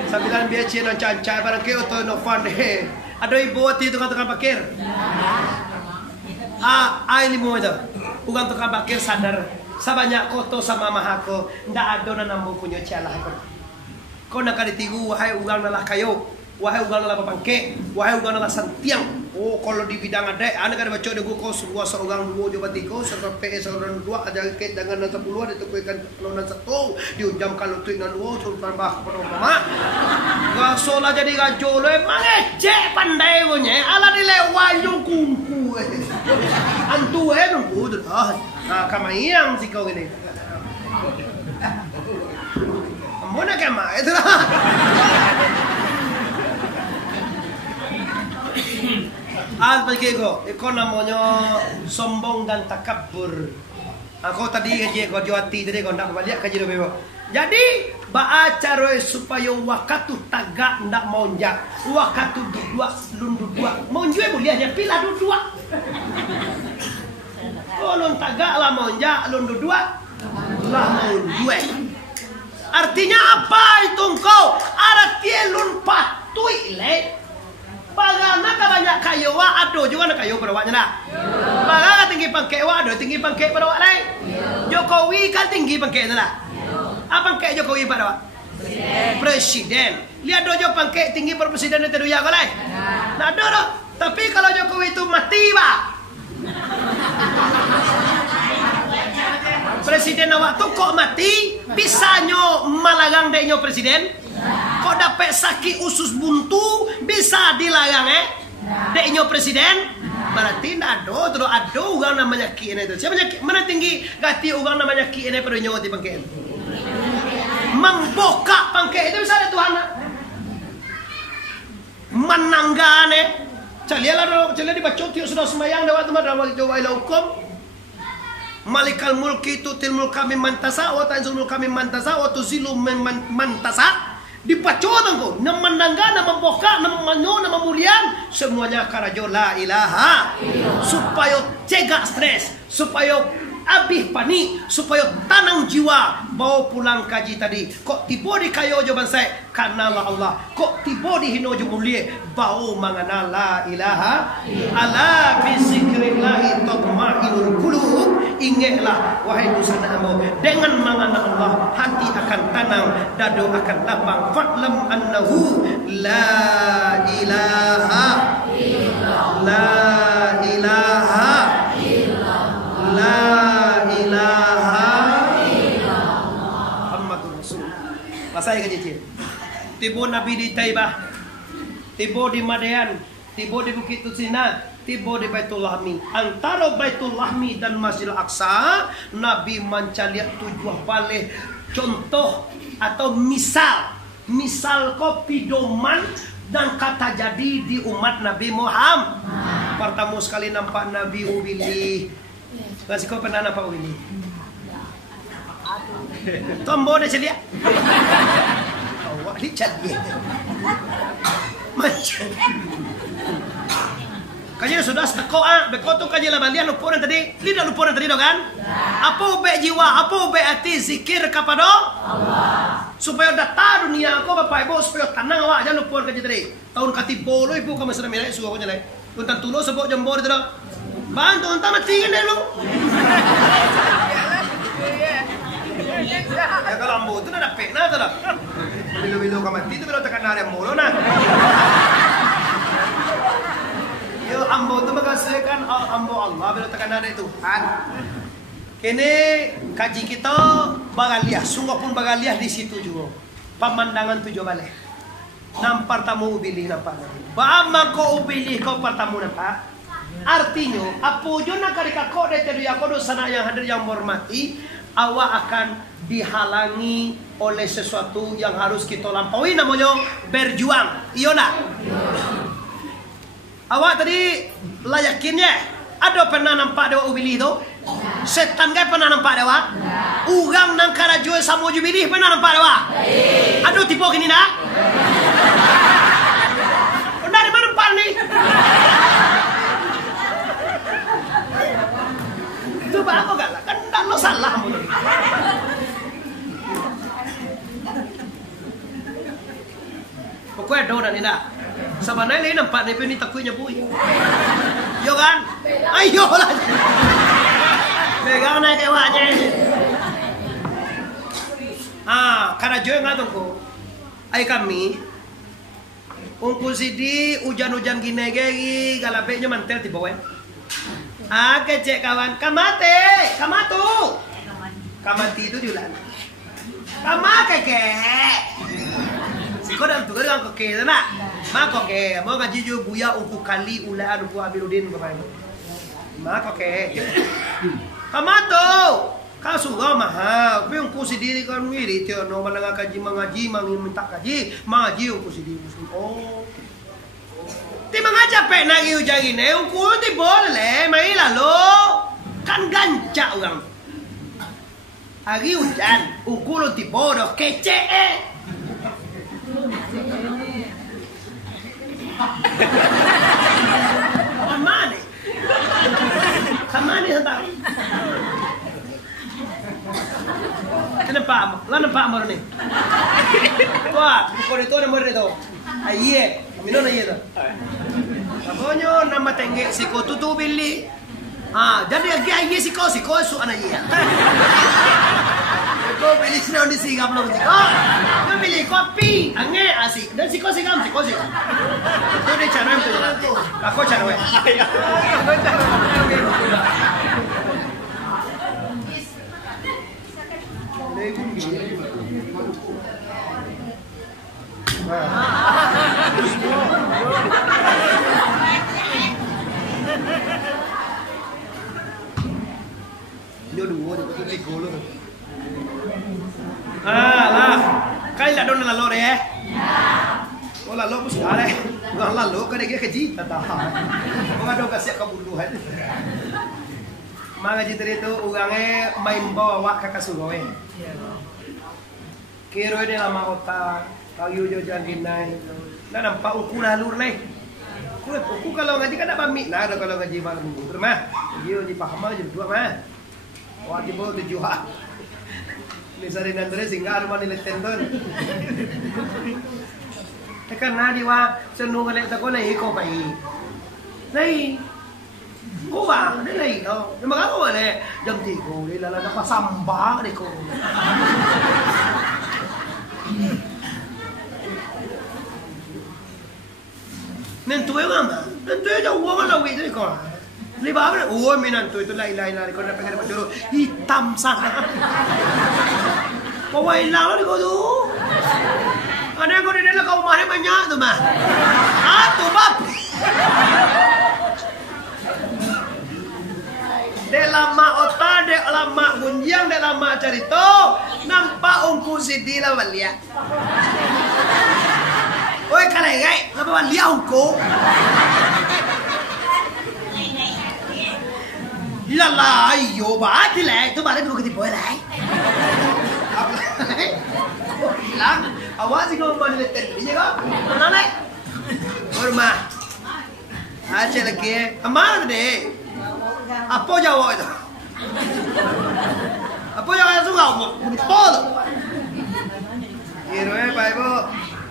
Sambilan biar cina canca barang kau tu no fun he. Ada ibu ti tukang parkir. Ini mau itu. Tukang parkir sadar. Sabanyak koto sama mahako. Ndak ada na nambo punyo cialah. Kau nak ditigu wahai ugang nalah kayo. Wahai ugang nalah papangke, wahai ugang nalah santiang. Oh kalau di bidang ada, anda kan baca dengan kau sebuah seorang dua coba tiga, serta PS seorang 2 ada kait dengan nasa puluhan itu kuikan pelonan 1 diunjam kalau tu inan 2 sultan bah pertama. Gasolah jadi gajol, mangecek pandai punya, ala dilewayung kungku. Antu nunggu tu dah. Nah kamayang si kau ini. Mana kemana itu lah. Bagi ko namanya sombong dan takabur. Aku tadi kaji ko juati tadi ko ndak balik kaji do bebo. Jadi baacara supaya waktu tagak ndak monjak, waktu dua lundu dua. Monjue boleh aja pilah dua. Lun tagak lah monjak, lundu dua lah monjue. Artinya apa itu engkau? Artinya lun patui le. Bagaimana banyak kayu wa ado juga nak kayu berawaknya nak. Bagaimana tinggi pangke wa ado tinggi pangke berawak lain. Jokowi kan tinggi pangke tu lah. Apa pangke Jokowi berawak? Presiden. Lihat dojo pangke tinggi per presiden itu ya kau lain. Nah do. Tapi kalau Jokowi itu mati bah. Presiden awak tu kok mati bisanya malagang deknya presiden. Kok dapat sakit usus buntu bisa dilarang deknya presiden berarti ado terus ado orang namanya ki ini tu siapa nyaki mana tinggi gati orang namanya ki ini perlu nyoti pangke membuka pangke itu bisa ada Tuhan menanggane calialah dibaca tiuk sudah semayang dapat dalam coba ilah hukum malikal mulki tutil mulkami mantasa wa tanzul mulkami mantasa wa tuzilu mantasa dipacotan kau, nama nangga, nama boka, nama manyo, nama mulian, semuanya karajo la ilaha, supaya cegah stres, supaya abih panik, supaya tanang jiwa, bawa pulang kaji tadi. Kok tiba di kayo jawaban saya, karena Allah. Kok tiba di hino mulia, bawa mangana la ilaha, ala bisikrillahi tatma'innul qulub. Ingatlah wahai busanamu, dengan mengenal Allah hati akan tenang, dadu akan lapang. Fa'lam annahu la ilaha illallah, la ilaha illallah, la ilaha illallah, Muhammadur Rasulullah. Masai ke cicit. Tibo Nabi di Taibah, tibo di Madian, tibo di Bukit Tusina, tiba di Baitul Lahmi. Antara Baitul Lahmi dan Masjidil Aqsa, Nabi mencaliat tujuh balik contoh atau misal kopi doman dan kata jadi di umat Nabi Muhammad. Pertama sekali nampak Nabi Ubili. Masih kau pernah nampak Ubili? Tombo dah celia. Awak ni celia. Macam kajian sudah seteko bekotu kajian lah balian lupuran tadi, lidah lupuran tadi dong kan? Apa ube jiwa, apa ube hati zikir kepada Allah. Supaya data dunia aku bapak ibu supaya tenang awak jangan lupuran kajian tadi. Tahun katibo lo ibu kamu sudah milih suhu aku nyalai. Untan tulo sebab jambor itu dong. Bantu untan mati kan lu. Ya kalau ambo itu ada pena tu dah. Bilo kamu mati tu bilo tekan hari ambo lo nah. Yo ambo tu mengasihkan ambo Allah bila tekan ada Tuhan. Kini kaji kita bagaliah, sungguh pun bagaliah di situ juga. Pemandangan tujuh balik. Nampak tamu ubili nampak. Bama kau ubili kau pertamu nampak. Artinya, apa jo nak karika kau dari aku sana yang hadir yang hormati, awak akan dihalangi oleh sesuatu yang harus kita lampaui namanya berjuang. Iya nak? Awak tadi layakinnya ada pernah nampak dewa ubili itu? Setan kan pernah nampak dewa? Ugang nang karajoy samo jubili pernah nampak dewa? Aduh tipu gini nak? Dari mana nampak ni? Coba aku galak kan dan lo salah mu. Pokoknya dona ni nak. Sebenarnya ini nampak ni pun takutnya bui. Yo kan? Ayo lah. Pegang naik kewaknya. Karena joy ngadong ko. Ay kami. Ungkul sidi hujan-hujan gini-gini galapenya mantel di bawah. Kecek kawan. Kamate. Kamatu. Kamati itu diulang. Kamake kek. Siko dalam tugas dengan keke nak. Mak keke, mau ngaji juga buya uku kali ulaan uku Abiludin bapak ibu. Mak keke. Kamato, kau suka mahal. Tapi uku sendiri kan wiri tiada no mana ngaji minta kaji, mengaji uku sendiri. Oh. Ti mengajar pek nagi hujan ini, uku ti boleh, main lalu kan gancak orang. Hari hujan, uku lo ti bodoh kece. Kamane? Kamane hendak. Kenapa? Lah nampak amor ni. Wah, bukan itu nomor itu. Aye, kami non aye tu. Abonyo nama tengge siko tutu bili. Jadi lagi aye siko su anak aye. Kau beli senang di singap lo siko. Kau beli kopi, ange asik. Dan siko. Itu dia cara tu. Aku cara we. Dia dua dia tu golo. Lah. Kai la don la lore eh. Oh la lo pun sudah eh. Bukan la lo kan dia keji tak tahu. Bukan dong kasih kabuluhan. Mga jitri itu urangnya main bawa kakak sugowe. Kiro ini lama otak, kayu jojan ginai. Nah nampak uku lalur nih. Uku kalau ngaji kan ada pamit. Nah ada kalau ngaji malam minggu. Termah, dia dipaham aja dua mah. Wah di bawah tujuan. Misalnya nanti singgah rumah nilai tendon. Tekan nadi wa senung kali tak kau naik kau bayi. Naik. Cô bà đến đây đâu. Nhưng mà các cô này dâm thì cô đi là nó có xăm bá đây cô. Nên tuổi kan, nên tuổi jauh orang dah wait ni kau. Lepas apa? Oh, minan tu itu lain kau nak pengen dapat dulu hitam sana. Kau hilang lah kau tu. Ada kau di dalam kau mana banyak tu mah. Tu bab. Dek lama otak, dek lama gunjang, dek lama cerita. Nampak ungku sedih lah balia. Ôi cái này gậy, nó bảo liêu cố. Là ayo bà thì lại, tôi bảo đấy tôi cái gì bồi lại. Lang, awas sih kalau mana letak ni juga. Mana leh? Orma. Aja lagi. Amal deh. Apa jawab itu? Apa jawab itu kau mau? Betul. Kira Pak Ibu.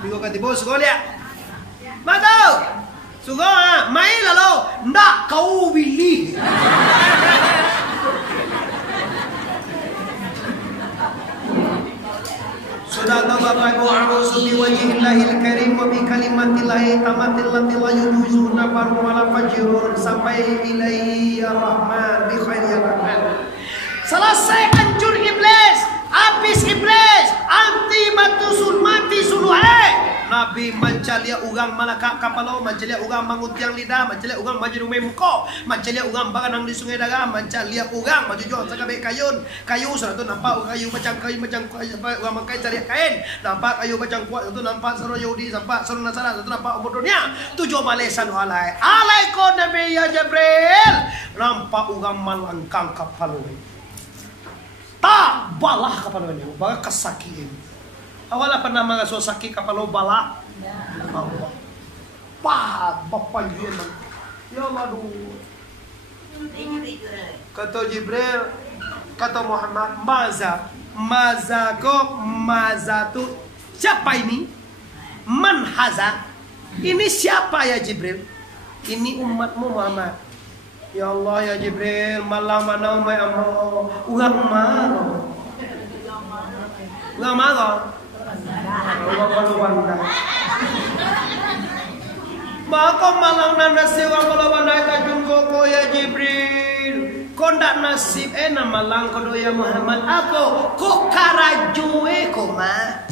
Minggu ketiga sekolah. Betul. Sekolah, main lalu ndak kau pilih. Sudah tahu Bapak Ibu, a'udzu biwajhillahil karim wa bi kalimatillahi tamatil lati la yujuzuhunna baru wala fajrun sampai ilaihi ar-rahman bi khairil rahman. Selesai hancur iblis, habis iblis, anti matusun mati suluhe. Nabi mencalia ugang malaka kapalo, mencalia ugang mangutiang lidah, mencalia ugang maju memko, mencalia ugang baganang di sungai daga, mencalia ugang maju jual sakabe kayu sudah tu nampak kayu macam ugang mangkai cari kain, nampak kayu macam kuat tu nampak seru Yahudi, nampak seru Nasara, tu nampak bodohnya, tujuh balesan alai, alaikum Nabi ya Jibril, nampak ugang malangkang kapalo. Tak balah kapalo ni, baga kesakian. Awalnya pernah mengasah sakit kapal bala. Allah. Bapak Jibril. Ya Allah aduh. Kata Jibril, kata Muhammad, maza tu siapa ini? Man haza? Ini siapa ya Jibril? Ini umatmu Muhammad. Ya Allah ya Jibril, malam mana umai amro, ugang mana? Ugang mana? Maka malang nasi wang kalau bandai tajung koko ya Jibril. Kau ndak nasib na malang kodo ya Muhammad. Apa? Kok karajue koma?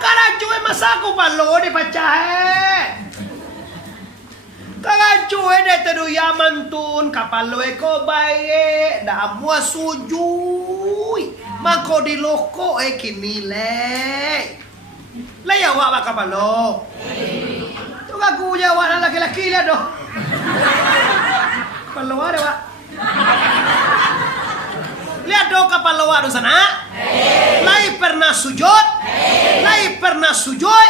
Karajue masa aku palo di pacahe. Karajue de tedu ya mantun kapaloe ko bae dah mua sujui. Mako di loko kini le ya wa kapalo. Tu aku jawab na laki-laki dia doh. Kapalo ada wa. Lihat do kapalo wa do sana. Lai pernah sujud. Lai pernah sujud.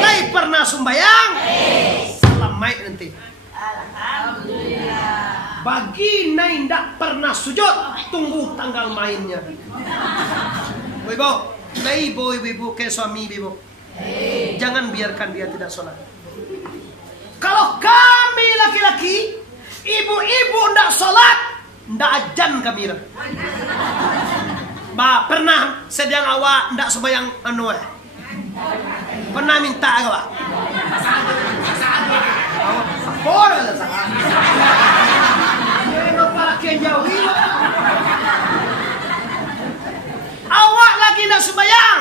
Lai pernah sembayang. Salam mai nanti. Alhamdulillah. Bagi Nai tidak pernah sujud, tunggu tanggal mainnya. Ibu, Nai ibu ke suami ibu. Jangan biarkan dia tidak sholat. Kalau kami laki-laki, ibu-ibu tidak sholat, tidak ajan kami. Pernah sedang awak tidak sembahyang anu. Pernah minta awak. Boleh lah. Awak lagi nak sembahyang.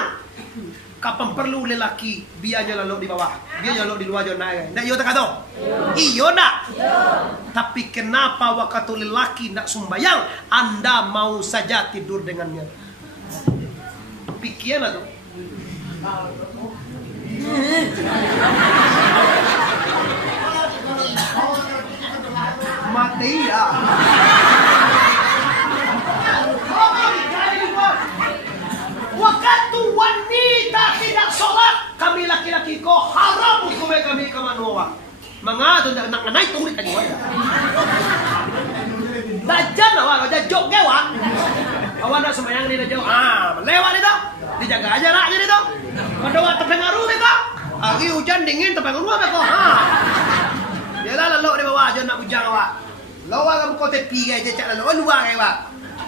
Kapan perlu lelaki biarnya lalu di bawah, biarnya lalu di luar zona. Ndak yo tak kata? Iyo nak. Tapi kenapa waktu lelaki nak sembahyang, Anda mau saja tidur dengannya? Pikiran tu. Mati ya. Waktu wanita tidak sholat, kami laki-laki ko haram hukum kami kemana? Mengadu nak naik tunggu kan awak. Dajan awak, jok gewak. Awak nak sembahyang ni dah jauh. Lewat ni dah. Dijaga aja raknya ni dah. Pada waktu terpengaruh ni dah. Hari hujan dingin terpengaruh apa kau? Dia lah lalu di bawah. aja nak bujang awak. Lawa kamu kau tepi aja cak lalu luar awak.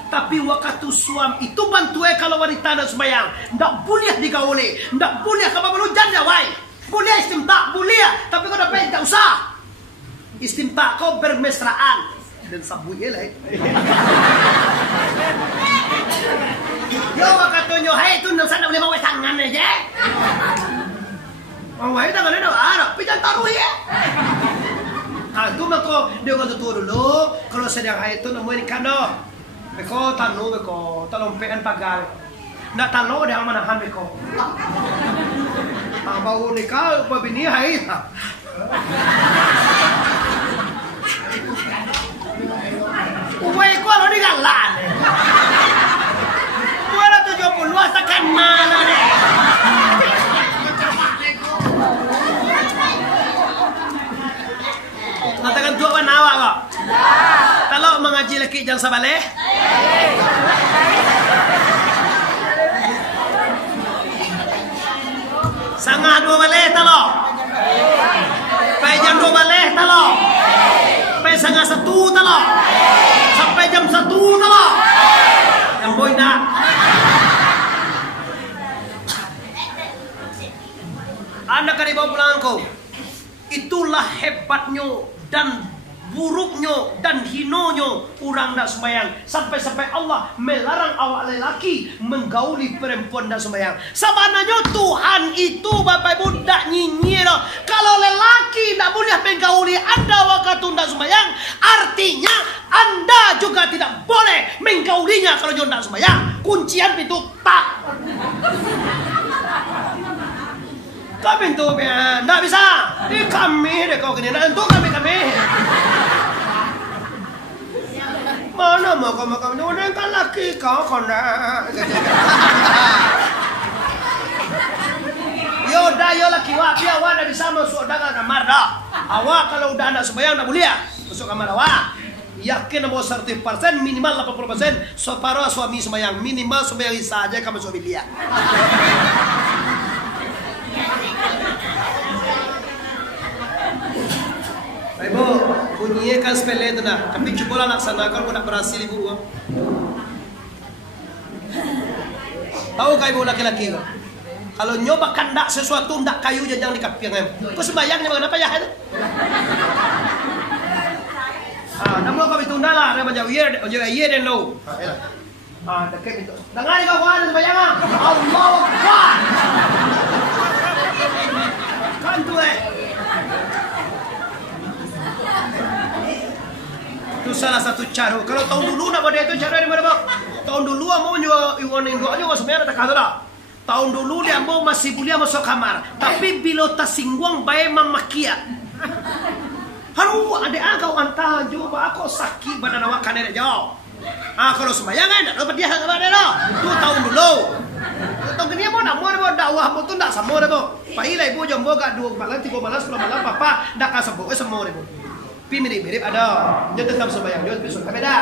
Tapi waktu suam itu bantu kalau wanita nak sembahyang, ndak boleh digauli, ndak boleh kalau perlu janda wai. Boleh istimta, boleh, tapi kau dapat tak usah. Istimta kau bermesraan dan sabu ye lah. Yo wakatunya hai tu nak sana boleh bawa tangan aja. Bawa tangan ada apa? Pijan taruh ya. Itu mako dia kata tu dulu kalau sedang hai tu nak main kado. Beko tanu beko talompean pagar. Nak talo dia manahan beko. Bau nikah babini hai. Uwe ko lo di galan. Wala 70 tekan mana deh. Katakan tua kan awak kok. Kalau mengaji laki jangan sabaleh. Sangah 2 baleh talo. Pai jam 2 baleh talo. Pai sangah 1 talo. Sampai jam 1 talo. Yang boy dah. Anak kan dibawa pulang kau. Itulah hebatnya dan buruknya dan hinonya orang tak sembahyang. Sampai-sampai Allah melarang awak lelaki menggauli perempuan tak sembahyang. Sebenarnya Tuhan itu Bapak Ibu tak nyinyir. Kalau lelaki tak boleh menggauli anda waktu tak sembahyang, artinya anda juga tidak boleh menggaulinya kalau dia tak sembahyang. Kuncian pintu tak. Kami tu tak bisa. Ini kami deh kau kini. Nanti kami. Mana mau kau ni kan laki kau kena. Yo laki wak dia awak dah bisa masuk dalam kamar dah. Awak kalau udah nak sembahyang tak boleh masuk kamar awak. Yakin mau 100% minimal 80% separuh suami sembahyang minimal sembahyang saja kamu suami dia. Ibu, bunyinya kan sepele itu dah. Tapi cobalah laksanakan, kau nak berhasil ibu. Tahu kah ibu laki-laki kau? Kalau nyoba kandak sesuatu ndak kayu jangan dikapiang em. Kau sembayangnya kenapa ya itu? Namun kau ditunda lah, dia macam ye dan no. Dekat itu. Dengar kau kawan sembayang ah. Allahu Akbar. Kan tu itu salah satu cara. Kalau tahun dulu nak pada itu cara di mana bang? Tahun dulu mau juga iwanin doanya sebenarnya tak kata dah. Tahun dulu dia mau masih boleh masuk kamar, tapi bila tersinggung baik memakia. Haru ada kau antah juga aku sakit badan awak kan ada jauh. Kalau sembahyang kan dapat dia sama dia dah. Itu tahun dulu. Tahun ini mau nak mau dakwah mau tu nak sama dah bang. Pailah ibu jombo kat 2 malam 3 malam 10 malam papa dak kasebok semua ibu. Pi mirip-mirip ada. Dia tetap sembahyang dia besok beda.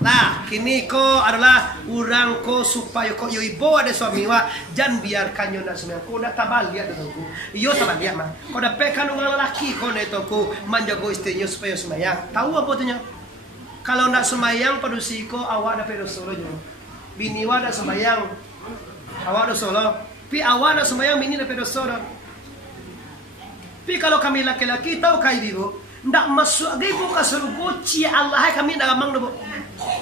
Nah, kini ko adalah orang ko supaya ko yo ibu ada suami wa jangan biarkan yo nak sembahyang. Ko nak tabaliat tu ko. Yo tabaliat mah. Ko dapat kandungan lelaki ko ne to ko menjaga istrinya supaya sembahyang. Tahu apa tunya? Kalau nak sembahyang padusi ko awak dapat dosa jo. Bini wa dak sembahyang. Awak dosa lo. Pi awak nak sembahyang bini dapat dosa. Pi kalau kami laki-laki tahu kai ibu ndak masuk lagi buka surga cia Allah kami dah gamang dah.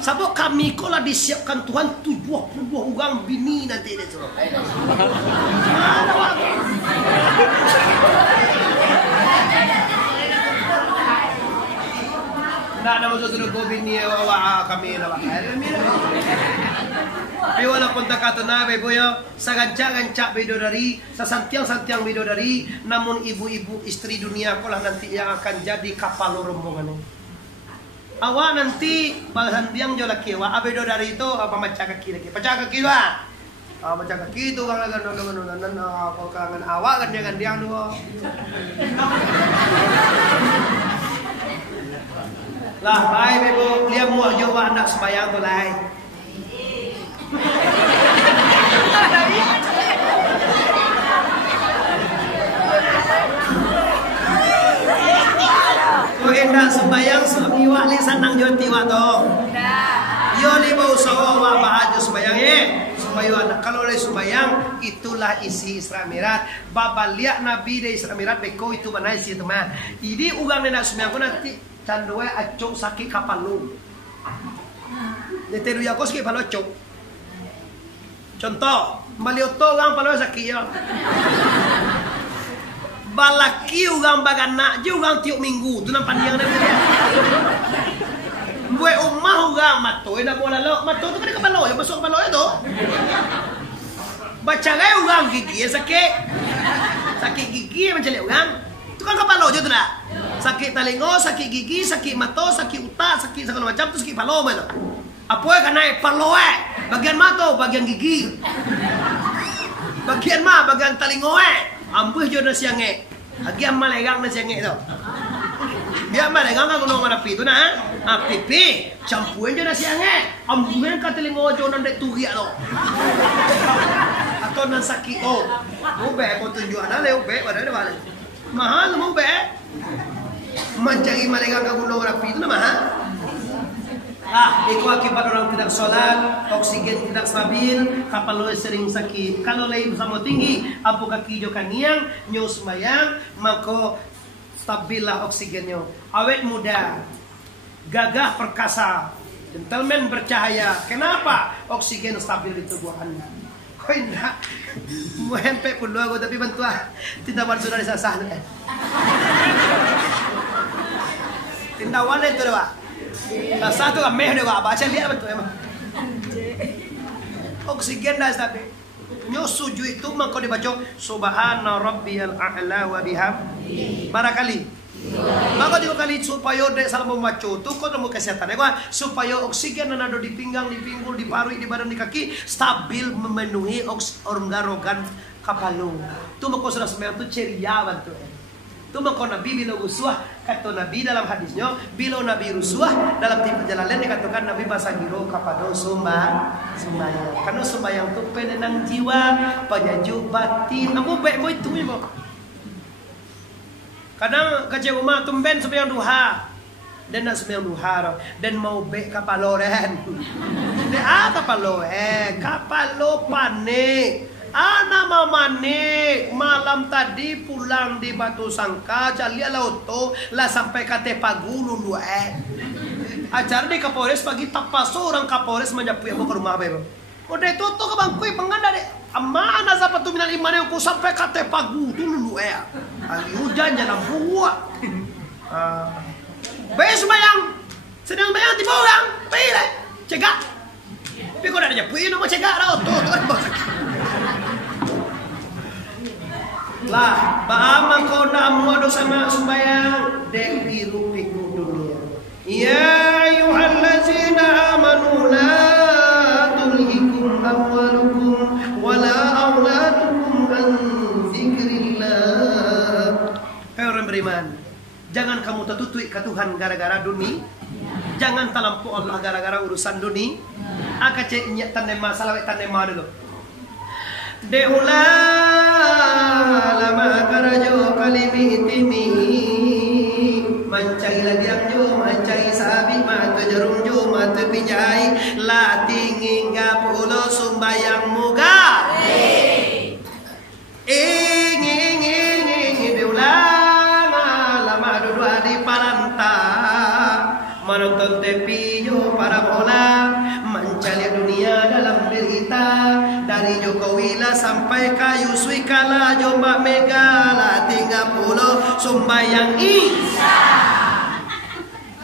Sebab kami kolah disiapkan Tuhan 72 orang bini nanti dia suruh. Ndak ada masuk surga bini awak kami dah. Tapi walaupun tak kata nabi boyo, sagancak-gancak bidadari, sasantiang-santiang bidadari, namun ibu-ibu istri dunia kolah nanti yang akan jadi kapal rombongan ini. Awak nanti balasan tiang jo laki awak, bidadari itu apa macam kaki lagi, macam kaki lah. Macam kaki itu kalau kangen awak kan dia dua. Lah baik ibu, lihat muak jawab anak sembahyang tu lain. Kau hendak sembahyang Supaya anak kalau oleh sembahyang itulah isi Isra Mi'raj. Babaliak Nabi dari Isra Mi'raj beko itu mana isi teman. Jadi ugang nak sembahyang nanti candoe acok sakit kapal lu. Neteru yako sakit palo acok. Contoh, balioto ugang palo sakit ya. Balaki ugang bagana je ugang tiuk minggu tu nampak dia nak. Buat umah ugang matoi nak bola lo matoi tu kan kepala ya masuk kepala itu. Baca gaya ugang gigi sakit gigi macam ni ugang tu kan kepala je tu nak. Sakit talingo, sakit gigi, sakit mata, sakit utak, sakit segala macam tu sakit kepala macam. Apa yang kena kepala bagian mata, bagian gigi. Bagian ma, bagian talingo ambuh je na siang Agian malegang na siang tu. Biar malegang ka kuno marapi tu na. Pipi, campuin je na siang ambuhin ka talingo jo nan dek tugi tu. Atau nan sakit ube ko tunjuk ana le ube pada ada balik. Mahal ube. Mencari malegang ka kuno marapi tu na mahal. Itu akibat orang tidak sholat, oksigen tidak stabil, kapal lo sering sakit. Kalau lagi bersama tinggi, abu kaki jo kaniang, nyo sembayang, maka stabil lah oksigennya. Awet muda, gagah perkasa, gentleman bercahaya. Kenapa? Oksigen stabil di tubuh anda. Kau indah, mau hempek pun aku tapi bantuan tidak bantu dari sasah. Tindawan itu doa. Satu kan meh juga baca lihat betul emang. Oksigen dah stabil. Nyo suju itu maka dibaca subhana rabbiyal a'la wa bihamdi. Barakali. Maka 3 kali supaya dek salah membaca tu kau nemu kesehatan supaya oksigen yang ada di pinggang, di pinggul, di paru, di badan, di kaki stabil memenuhi organ-organ kapal. Tu maka sudah sembahyang tu ceria bantu. Tu maka Nabi bila rusuh kata Nabi dalam hadisnya bila Nabi rusuh dalam perjalanan dikatakan Nabi basagiro kapado sembahyang. Karena sembahyang tu penenang jiwa, penyejuk batin. Ambo baik boy tu mo. Kadang kerja rumah tumben sembahyang duha. Dan nak sembahyang duha dan mau baik kapalo ren. Dia kapalo kapalo panik. Ana mamane malam tadi pulang di Batu Sangka jalia lauto lah sampai kate pagulu lu acara di Kapolres pagi tapas orang Kapolres menyapu aku ke rumah bebo. Udah itu tuh ke bangkui pengen dari amana siapa tuh minal iman yang ku sampai kate pagu dulu Lagi hujan jalan buah. Sembayang sedang bayang tiba orang pilih cegak. Tapi kau dah nyapuin mau cegak dah tuh kan bos. Lah, bahama kau nak muat dosa mak sembayang dek biru piku dunia. Ya ayyuhallazina amanu la tulhikum amwalukum wala auladukum an zikrillah. Hai orang beriman, jangan kamu tertutup ke Tuhan gara-gara dunia. Jangan terlampau Allah gara-gara urusan dunia. Akacek nyak tanema salawat tanema dulu. Deula lama karajo kalimi timi mancai ladiang jo mancai sabi mata jarum jo mata pinjai la tinggi pulo sumbayang muga deula lama dua di paranta menonton TV jo para bola mencari dunia dalam berita dari Jokowi lah sampai ke Yusuf Kala Jombak Mega lah 30 sembahyang Isa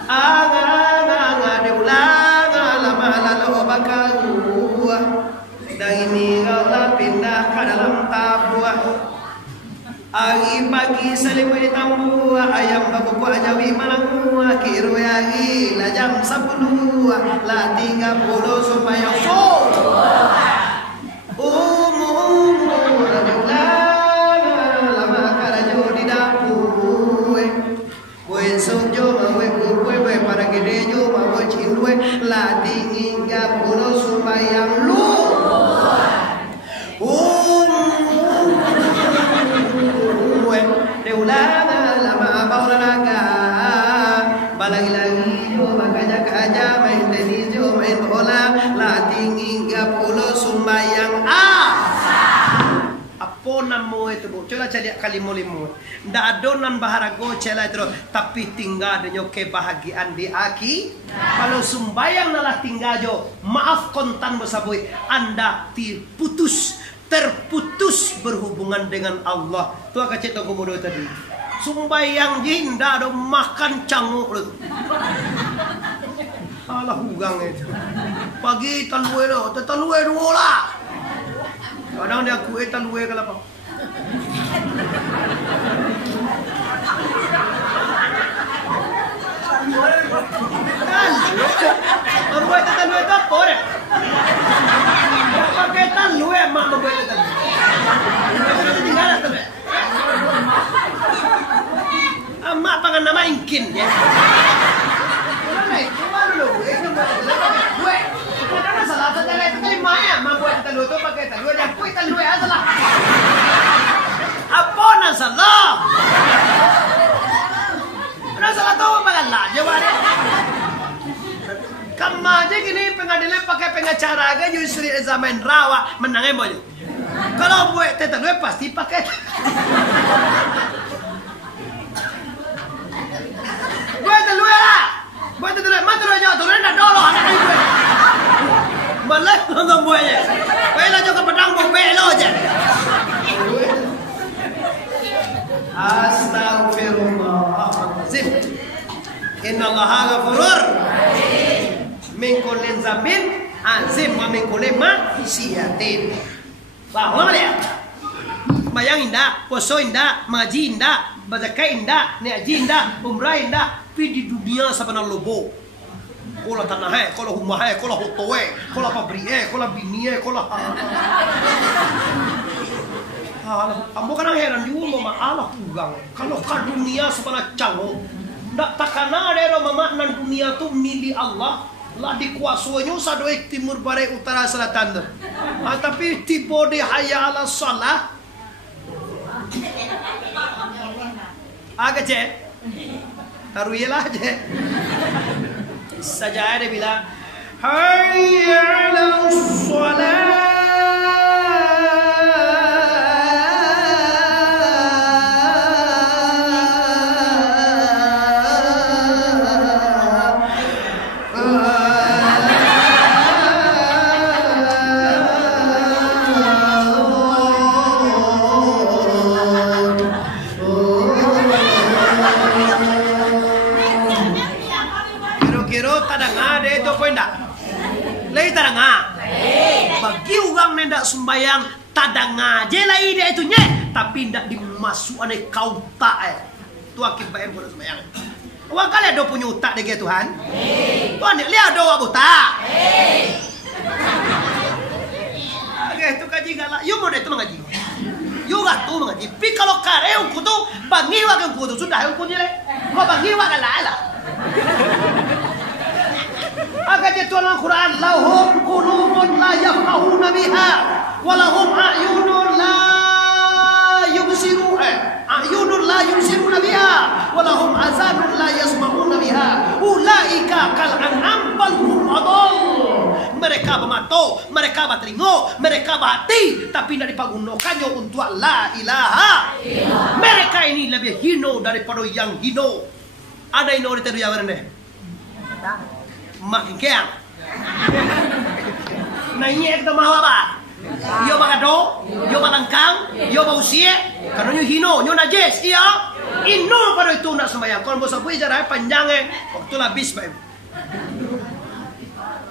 anga diulang lama lalu bakaru dari ini kau lah pindah ke dalam tabuah Agi pagi selimut di tambu ayam baku ajawi malangu kiru yagi la jam 10 la 30 supaya lama karajo di dapur kue sojo mawe kue para gede jo mawe cindue la dingin 30 supaya lu Deulana lama baulanaga balagi-lagi jo makanya aja main tenis jo main bola la tinggi adonan mo itu bu. Coba cari kalimu-limu. Ndak adonan baharago cela itu. Tapi tinggal denyo kebahagiaan di aki. Kalau sumbayang nalah tinggal jo. Maaf kontan bersabui. Anda terputus berhubungan dengan Allah. Tu akan cerita komodo tadi. Sumbayang jinda do makan canguk lu. Alah hugang itu. Pagi talue lo, talue dua lah. Kadang dia kue talue kalau apa? Talue itu apa deh? Pakai talue mak membuat itu talue. Itu tinggal talue. Mak pangan nama ingkin ya. Salah satu itu kali maya membuat talue itu pakai talue dan kue talue salah. Apa nak salah? Nak salah tahu apa kan lah jawabnya. Kamu aja gini pengadilan pakai pengacara aja justru zaman rawa menangnya boleh. Kalau buat talue pasti pakai. Buat talue lah. Buat talue mati aja talue nak dolo anak gue. Malah nonton buahnya. Bela juga pedang mau belo aja. Astagfirullahaladzim. Innallaha ghafurur min kulli dzambin azim wa min kulli maksiatin. Paham ya? Bayang indah, poso indah, mengaji indah, bazakai indah, niaji indah, umrah indah, tapi di dunia sabana lobo. Kola tanah hai, kola rumah hai, kola hoto hai, kola pabrik hai, kola bini hai, kola ambo kan heran juga mama Allah ugang. Kalau kan dunia sebenarnya canggih, ndak takana ada mama nan dunia tu milik Allah, lah dikuasainya sadoi timur barat utara selatan. Tapi tipe di hayya ala salah. Agak je, taruhlah je. Saja ada bilang hayya 'alas shalah. Bagi orang yang tidak sembayang tadang aja lah ide itu nye, tapi tidak dimasuk aneh kau tak itu akibat yang boleh sembayang. Orang kali ada punya utak dengan Tuhan. Tuhan lihat doa buta. Oke itu kaji galak. You mau itu mengaji. You gak tu mengaji. Tapi kalau kare aku tu bangi wakan aku tu sudah aku ni le. Kau bangi wakan lah. Agaknya Tuhan Al-Quran lahum qulubun la yafqahuna biha walahum a'yunun la yubsiruna biha walahum azanun la yasma'una biha ulaika kal an'am bal hum adall. Mereka bermata, mereka bertelinga, mereka berhati, tapi tidak dipergunakannya untuk la ilaha. Mereka ini lebih hino daripada yang hino. Ada hino di teru yang mana? Makin keang. Nah ini kita mahu apa? Yo bagado, yo balangkang, yo bausie, karena yo hino, yo najis, iya. Ino pada itu nak sembahyang. Kalau mau sabui jarak panjangnya, waktu habis baik.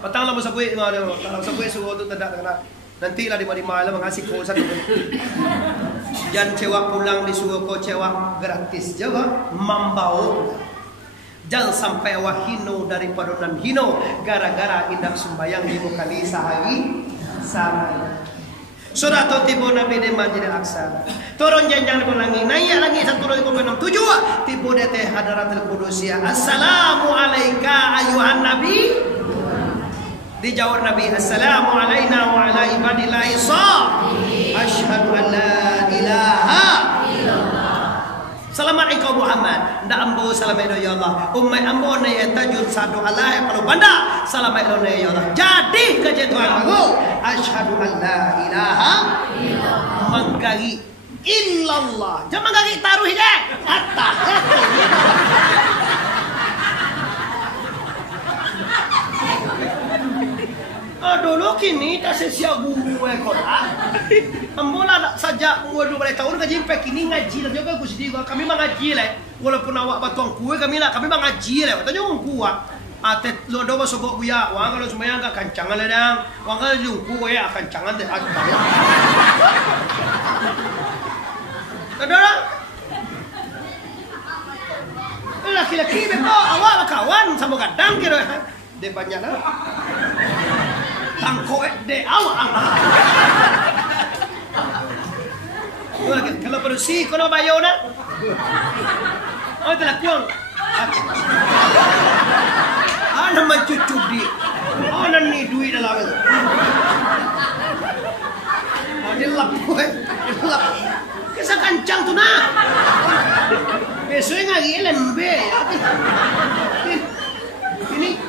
Petang lah mau sabui, kalau sabui suruh tu tidak kena. Nantilah di mana mengasih kosan. Jangan cewa pulang disuruh kau cewa gratis juga, mambau. Jangan sampai wahino daripada non hino gara-gara indah sembayang 5 kali sehari sama. Surah tibo Nabi di Masjidil Aqsa. Turun janjang di langit, naik lagi 1:7. Tibo di teh Hadratul Qudusiyah. Assalamu alayka ayuhan Nabi. Dijawab Nabi, Assalamu alayna wa ala ibadillahi shalihin. Asyhadu an la ilaha illallah. Selamat engkau Muhammad. Ndak ambo selamat ya Allah. Ummah ambo ne tajud sadu Allah kalau banda selamat ya Allah. Jadi kejetuan aku asyhadu an la ilaha illallah. Mangkari illallah. Jangan kaki taruh je. Atas. Dulu kini tak sesia guru kola. Ambola saja umur 12 tahun ngaji pek kini ngaji dan juga aku sedih kami mengaji lah. Walaupun awak batuang kue kami mengaji lah. Tanya orang kuat. Atet lo doba sobok buya. Wang kalau semuanya agak kancangan ledang. Wang kalau jungku ya kancangan deh. Ada laki-laki betul awak kawan sama kadang kira dia banyak lah. Tangko de awak. Kalau bersih kono bayo na. Oh telah kuang. Ana mencucuk di. Ana ni duit dalam itu. Dia lap kowe. Lap. Kesa kancang tu na. Besok ngagi lembe. Ini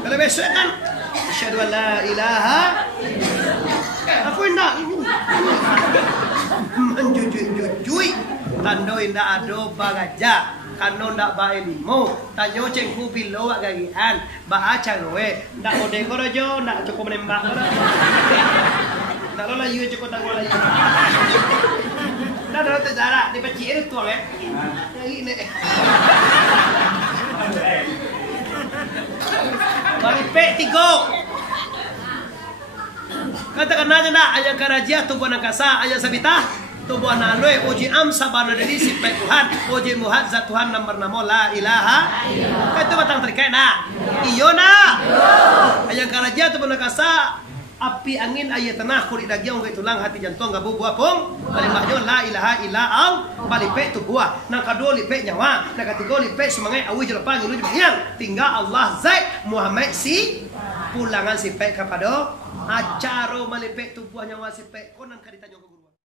kalau besok kan asyhadu an la ilaha aku indah menjujui tando indah ado bagaja kano ndak bae limo tanyo cengku bilo gagian ba acang we ndak ode korojo ndak cukup menembak ndak lo layu cukup tanggo layu ndak ada jarak di pecir itu ya ini Balipe tigo. Katakan aja nak ayah karajia tu buana kasa ayah sabita tu buana loe uji am sabana dari si Tuhan uji muhad zat Tuhan nomor namo la ilaha. Kata batang terkait na. Iyo na. Ayah karajia tu buana kasa api angin ayah tanah kulit daging orang tulang hati jantung gabu buah pung kalimahnya la ilaha illa al balipe tu buah nang kadua lipe nyawa nang ketiga lipe semangai awi jelepang ini yang tinggal Allah Zaid Muhammad si pulangan si pe kepada acara malipe tu buah nyawa si pe konan kaditanya